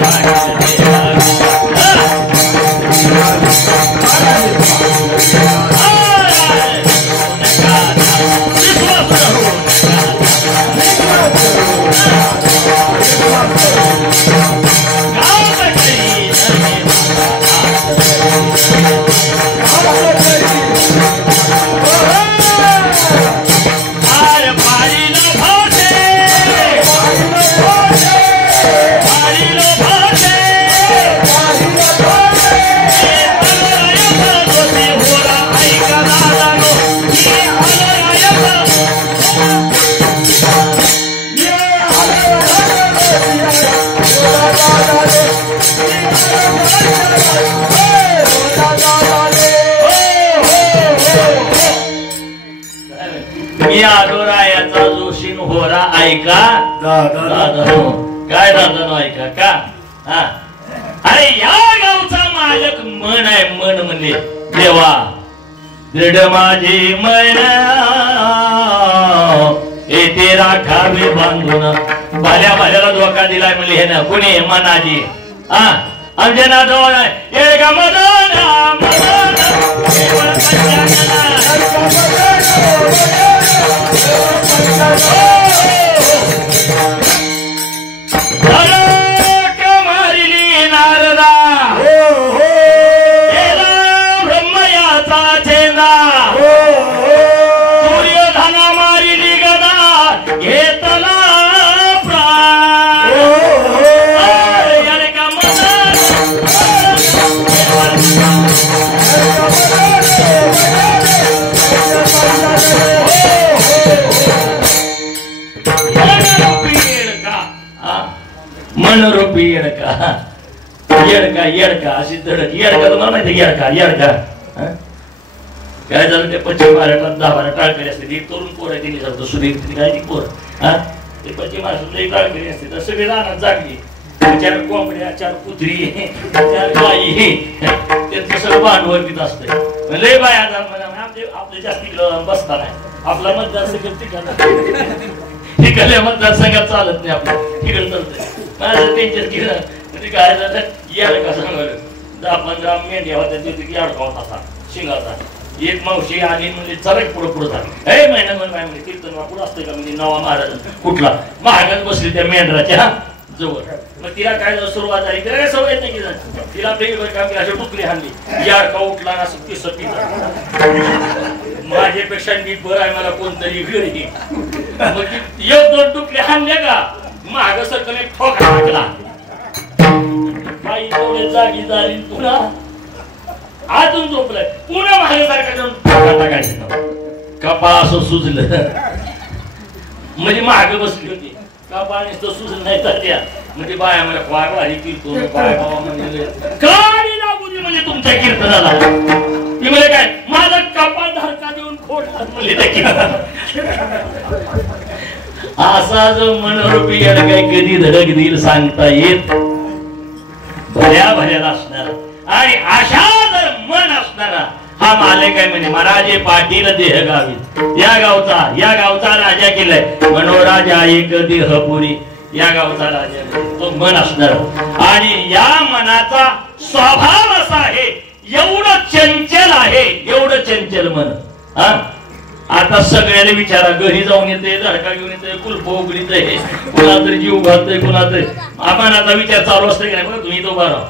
आदोरायाचा जोशीन होरा ऐका दादा काय दादा ऐका का अरे या गावचा मालक मन आहे, मन म्हणजे देवा दृढ माझी मन येथे राखावे बांधून. भाल्या भाल्याला धोका दिलाय म्हणजे हे ना कुणी मनाजी. हा आमच्या नाजवळ आहे का मदन मारिली नारदा ब्रह्मयाचा चेंदा सूर्यधना मारिली गदा घेतला प्राण. का मनरूपी येडका येडका येडका अशी धडक येडका तुम्हाला माहिती येडका येडका. काय झालं ते पश्चिम महाराष्ट्रात 10-12 टाळकरी असते. ती तरुण पोर आहे तिने सांगतो सुधीर तिने काय ती पोर ते पश्चिम महाराष्ट्रात टाळकरी असते तर सगळे रानात जागली. 4 कोंबड्या 4 कुत्री 4 गाई त्यांचं सगळं भांडवल असतंय. लय बाय आपले जास्ती बसता नाही. आपला मतदारसंघ तिकडल्या मतदारसंघात चालत नाही. आपलं तिकडं चालतंय. माझं त्यांच्यात गेलं म्हणजे काय झालं याड का सांगायला 10-15 मेंढ्या होत्या तिथे अडका होता शिंगाचा. एक मावशी आली म्हणजे चरक पुढं पुढं झालं. हे महिना म्हणजे कीर्तन पुढं असतंय का म्हणजे नवा महाराज कुठला महागात बसली त्या मेंढराच्या जवळ. मग तिला काय सुरुवात झाली तिला काय सवय नाही की तिला अशी टुकली हाणली याड का उठला असं ती सतीचा. माझ्यापेक्षा नीट बरं आहे मला कोणतरी घरी. मग ती 1-2 टुकले हाणल्या का महाग सरकन एक ठोका टाकला. बाई तेवढे जागी झाली पुन्हा अजून झोपलाय पुन्हा महागासारखा जाऊन ठोका टाकायचा. कपाळ असं सुजलं म्हणजे महाग बसली होती. कपाळ नुसतं सुजलं नाही तर त्या म्हणजे बाया मला काय भारी कीर्तन काय बाबा म्हणजे गाडी लागू दे म्हणजे तुमच्या कीर्तनाला. ती म्हणजे काय माझा कपाळ धडका देऊन खोडला म्हणजे त्या कीर्तनाला. असा जो मनोरूपी काय कधी धडक देईल सांगता येत. भल्या भल्याला असणार आणि अशा जर मन असणारा हा मालक आहे म्हणजे महाराजे पाटील देह गावी. या गावचा राजा केलाय मनोराजा एक देहपुरी. या गावचा राजा तो मन असणार आणि या मनाचा स्वभाव असा आहे एवढं चंचल आहे एवढं चंचल मन. आता सगळ्याला विचारा घरी जाऊन येते धडका घेऊन येते कुलप उघडीत आहे कुणातरी जीव घालतोय कुणातरी मनाचा विचार चालू असतो की नाही बघा तुम्ही तो बरं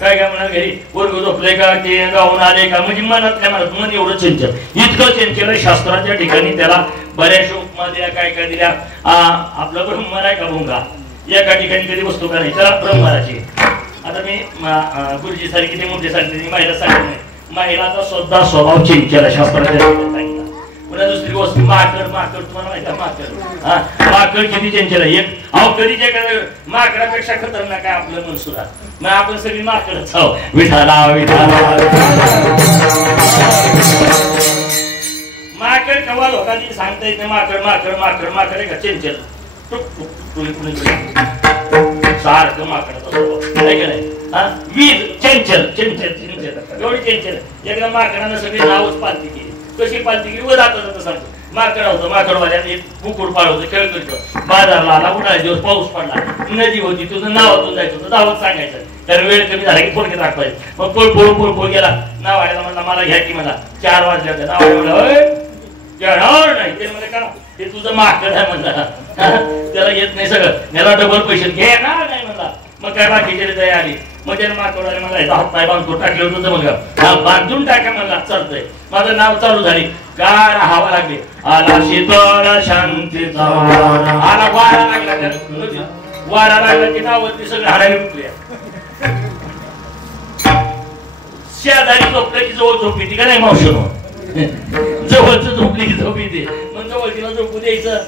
काय काय म्हणा घरी पोरग झोपले का की गाऊन आले का म्हणजे मनात काय म्हणत मन एवढं चंचल इतकं चंचल शास्त्राच्या ठिकाणी त्याला बऱ्याचशा उपमा दिल्या काय काय दिल्या. आपलं ब्रह्मर आहे का भोंगा एका ठिकाणी कधी वस्तू का नाही त्याला ब्रह्मराची. आता मी गुरुजी सारखी ते मोठे सारखी महिला सांगितलं महिलाचा सुद्धा स्वभाव चंचल शास्त्राच्या ठिकाणी. पुन्हा दुसरी गोष्ट माकड तुम्हाला माहिती आहे माकड किती चंचल आहे. कधी माकडापेक्षा खतरनाक आहे आपलं मन सुद्धा. मग आपण सगळी माकडच आहो. विठाला माकड कवा लोकांनी सांगता येत नाही. माकड आहे का चंचल सारखं माकडाचा स्वभाव वीज चंचल एवढी चंचल. एकदा माकडानं सगळी नावच पालती केली. कशी पालती केली व जाता सांगतो. माकड होतं माकडवाल्याने एक कुकुड पाळ होतं खेळ करतो. बाजारला आला उन्हाळ्या दिवस पाऊस पडला नदी होती तुझं नावातून जायचं होतं दावत सांगायचं कारण वेळ कमी झाला की फोडके दाखवायचं. मग पोळ गेला नावाड्याला म्हणला मला घ्या की मला 4 वाजल्या होत्या. नावाड्या म्हणलं नाही ते म्हणजे का ते तुझं माकड आहे म्हणला त्याला येत नाही सगळं याला डबल पैसे घे ना नाही म्हणला. मग काय बाकीची दया आली मग त्याने माकडवाले मला हात पाय बांधतो टाकले होतं मग बांधून टाका मला चालतंय. माझं नाव चालू झाली का राहावं लागले. आला शीतळ शांतीचा आला वारा लागला वारा लागला की नावरती सगळं हाडाने उठले. शेजारी झोपल्याची जवळ झोपली ती का नाही मावशी जवळच झोपली की झोपी ते मग जवळ तिला झोपू द्यायचं.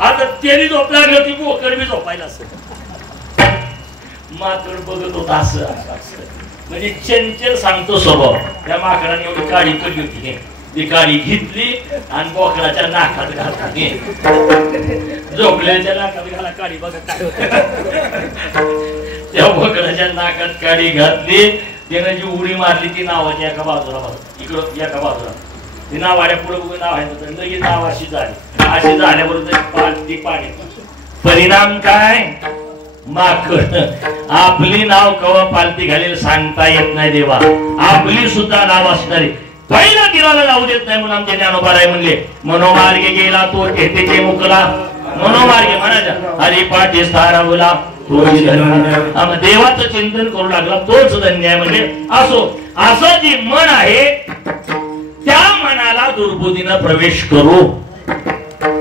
आता त्याने झोप लागलं ती बोकड बी झोपायला असं माकड बघत होता असं म्हणजे चंचल सांगतो स्वभाव. त्या माकडाने एवढी काळी पडली होती ती काळी घेतली आणि बोकडाच्या नाकात घातली. झोपल्याच्या नाकात घाला काळी बघत त्या बोकडाच्या नाकात काळी घातली. त्याने जी उडी मारली ती नावाची एका बाजूला इकडं एका बाजूला ती नावाड्या पुढे बघून नाव आहे लगेच नाव अशी झाल्याबरोबर ती पाणी परिणाम काय माकड आपली नाव कवा पालती घालेल सांगता येत नाही देवा आपली सुद्धा नाव असणारी पहिला तिला जाऊ देत नाही म्हणून आमच्या ज्ञानोबाराय म्हणले मनोमार्गे गेला तो ठेटेचे मुकला मनोमार्गे म्हणायचा हरी पाठी स्थारावला देवाचं चिंतन करू लागला तोच धन्य आहे म्हणजे असो असं जे मन आहे त्या मनाला दुर्बुद्धीनं प्रवेश करू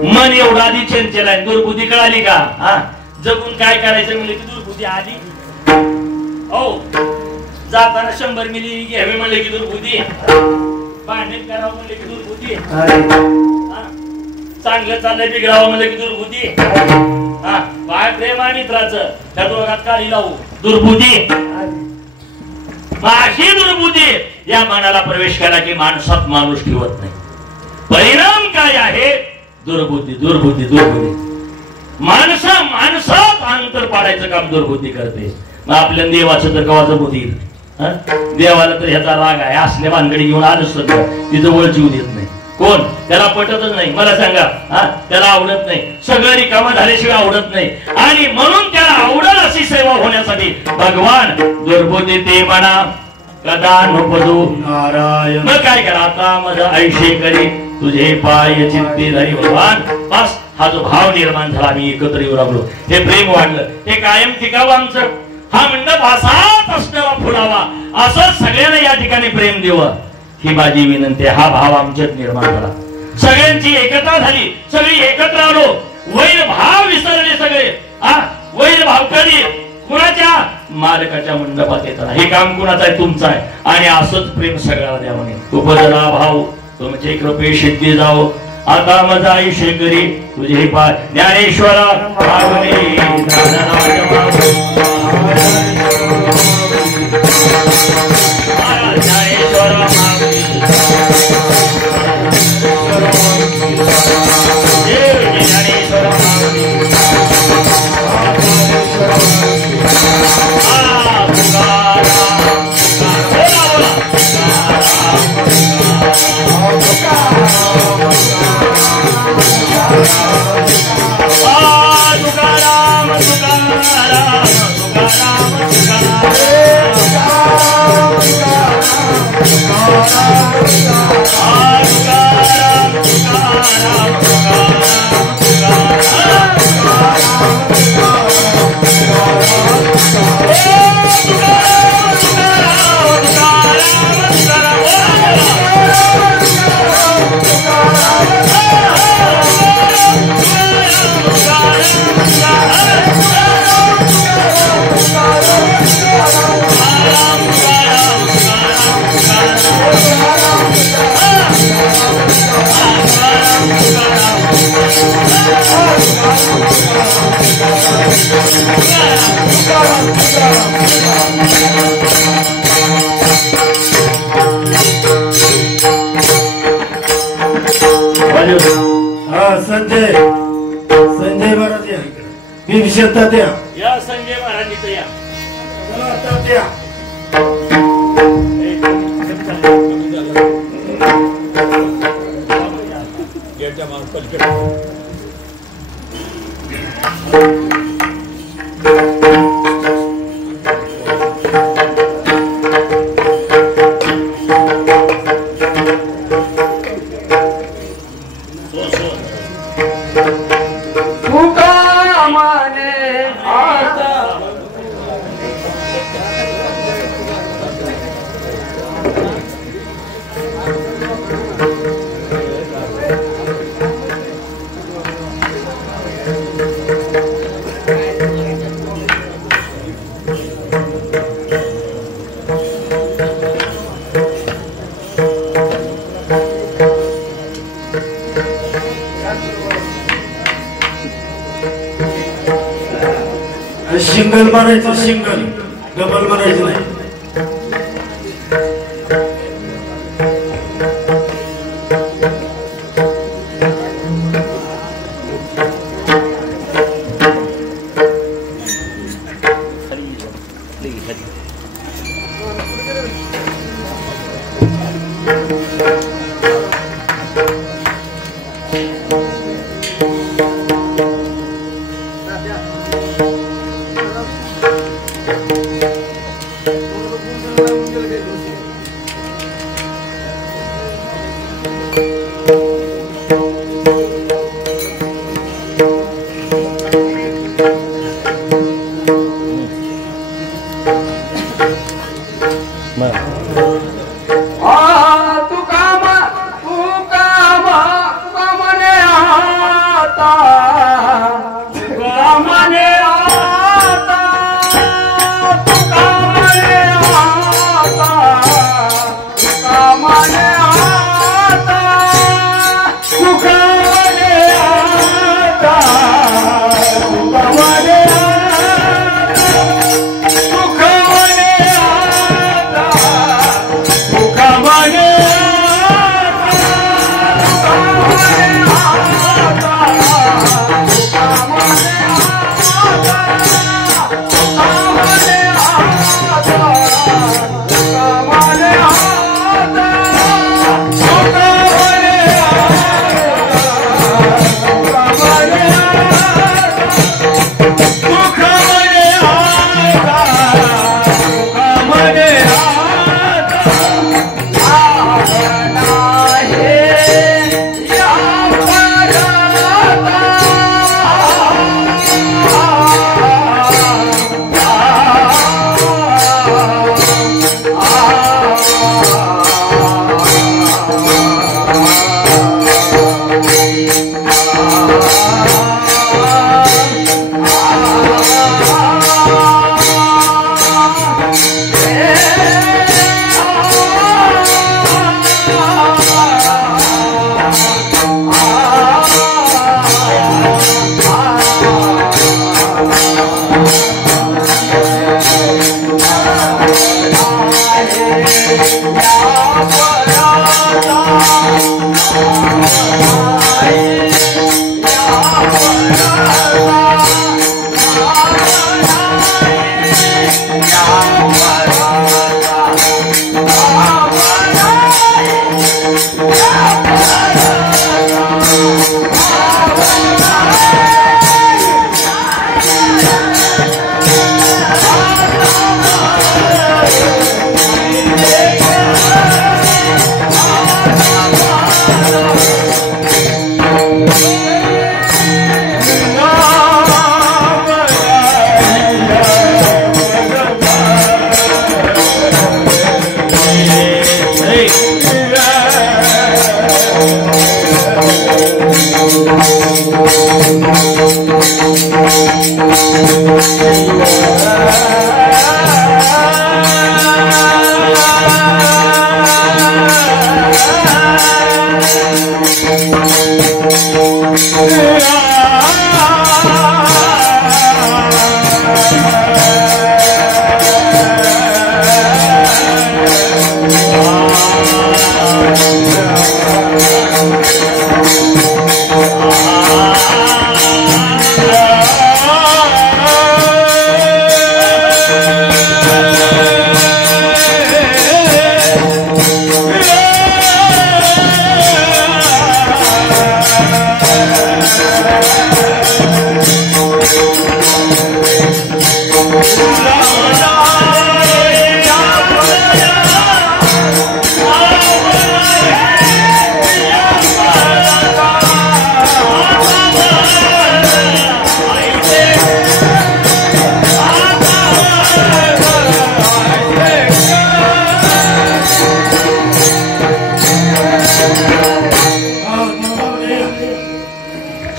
मन एवढा आधी चंचल आहे दुर्बुद्धी कळाली का हा जगून काय करायचं म्हणले की दुर्बुद्धी आली हो जाताना 100 मिली घ्यावे म्हणले की दुर्बुद्धी भांडण करावं म्हणले की दुर्बुद्धी चांगलं चाललंय बिघडावं म्हणले की दुर्बुद्धी हा काय प्रेम आहे मित्राचं त्या दोघात काळी लावू दुर्बुद्धी अशी दुर्बुद्धी या मनाला प्रवेश करा की माणसात माणूस ठेवत नाही परिणाम काय आहे दुर्बुद्धी दुर्बुद्धी दुर्बुद्धी माणसात अंतर पाडायचं काम दुर्बुद्धी करते मग आपल्या देवाचं तर कवाचं बुद्धी देवाला तर ह्याचा राग आहे असल्या भानगडी घेऊन आलंच तर ती जवळ जीव देत नाही कोण त्याला पटतच नाही मला सांगा त्याला आवडत नाही सगळं रिकामं झाल्याशिवाय आवडत नाही आणि म्हणून त्याला आवडल अशी सेवा होण्यासाठी भगवान दुर्बुद्धी ते म्हणा कदा नपदू नारायण मग काय करा आता माझं आयुष्य करी तुझे पाय चित्ते धरी भगवान बस हा जो भाव निर्माण झाला आम्ही एकत्र येऊ लागलो हे प्रेम वाढलं हे कायम टिकावं आमचं हा मंडप असाच असणारा फुलावा असं सगळ्यांना या ठिकाणी प्रेम देवं ही माझी विनंती हा भाव आमच्यात निर्माण झाला सगळ्यांची एकता झाली सगळी एकत्र आलो वैर भाव विसरले सगळे वैर भाव कधी कुणाच्या मालकाच्या मंडपात येताना हे काम कुणाचं आहे तुमचं आहे आणि असंच प्रेम सगळ्याला द्या म्हणे उपजला भाव तुमचे कृपे सिद्धी जाओ आता माझा आयुष्य करी तुझे पाय ज्ञानेश्वरा संजय महाराज या शेतात या संजय महाराज या सिंगल मारायचं सिंगल डबल मारायचं नाही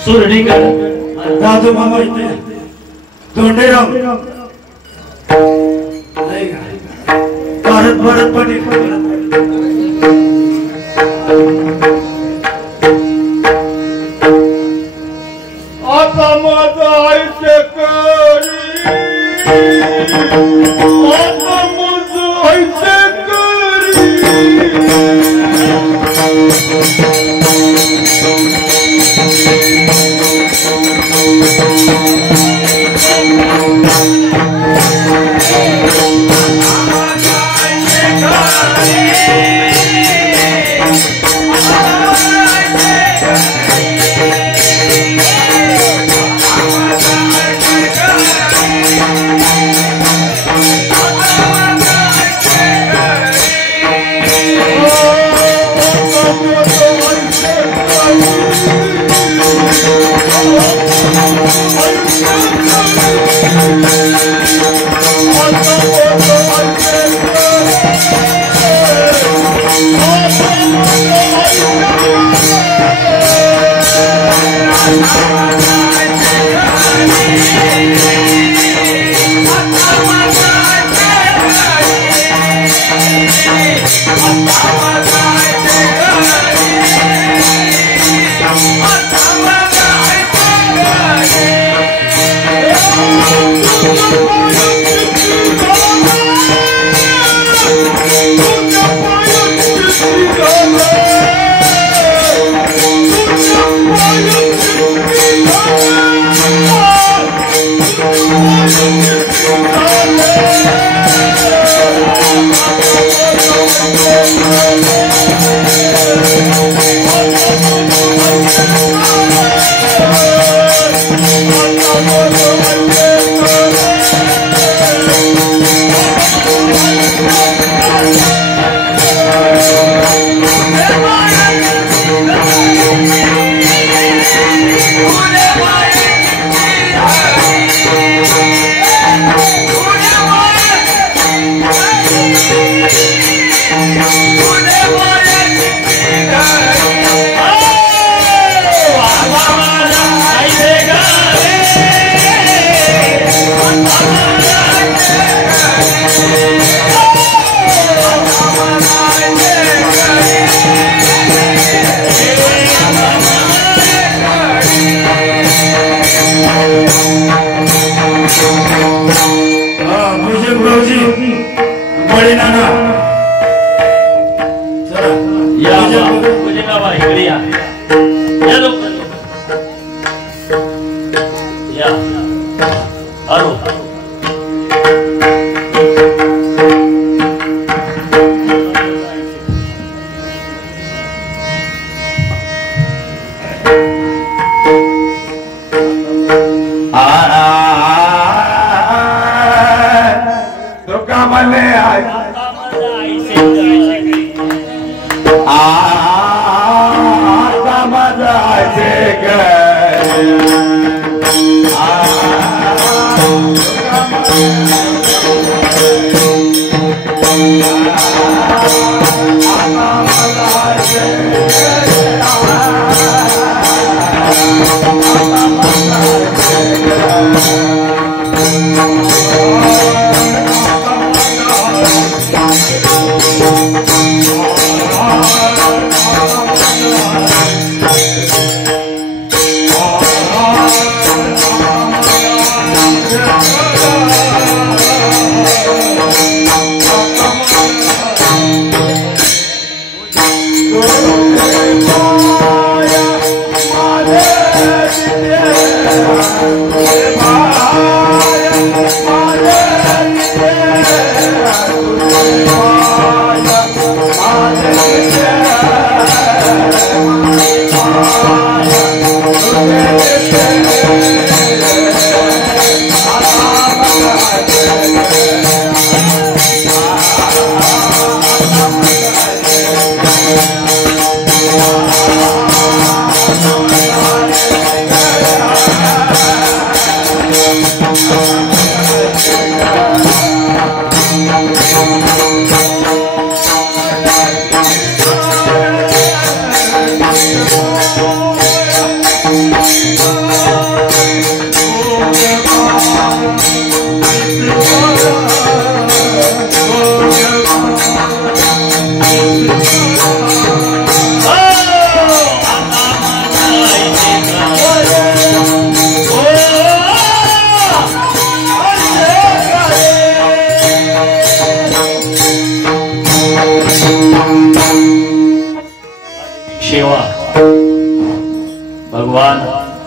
सुरडीकर दादू मामा इथे तोंडेराव भारत भारत पाटील आता माझं आयुष्य करी आता माझं आयुष्य करी Oh,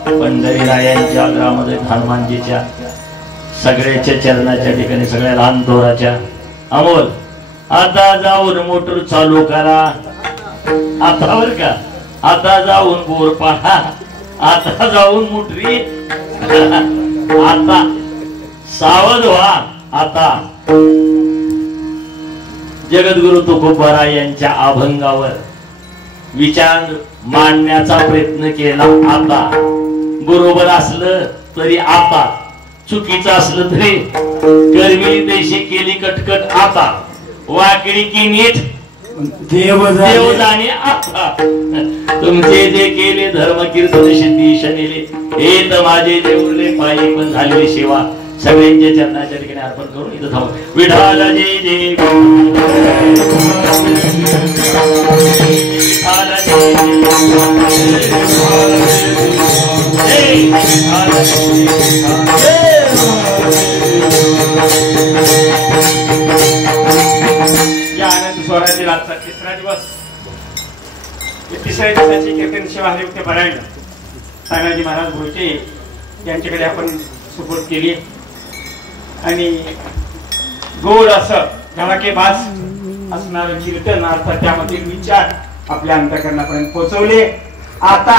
पंढरीरायांच्या ग्रामदेव हनुमानजीच्या सगळ्याच्या चरणाच्या ठिकाणी सगळ्या लहान थोराच्या अमोल आता जाऊन मोटर चालू करा आता बर का आता जाऊन बोर पाहा आता जाऊन मोटरी आता सावध व्हा आता जगद्गुरु तुकोबाराय यांच्या अभंगावर विचार मांडण्याचा प्रयत्न केला आता बरोबर असलं तरी आता, चुकीचं असलं तरी कर्मी देशी केली कटकट आता, वाकडी की नीट देव जाणे आता. तुमचे जे केले धर्म कीर्तन सिद्धी शनेले, हे तर माझे जे उरले पायी पण झाले सेवा, सगळ्यांच्या चरणाच्या ठिकाणी अर्पण करून इथं थांबू. विठाल जय जय या आनंद स्वराज्य रातचा तिसरा दिवस, तिसऱ्या दिवसाची कीर्तन सेवा हरिभक्त पारायण तानाजी महाराज भोईटे यांच्याकडे आपण सुपूर्द केली आणि गोड असं धडाकेबाज असणारं कीर्तन अर्थात त्यामधील विचार आपल्या अंतःकरणापर्यंत पोहोचवले. आता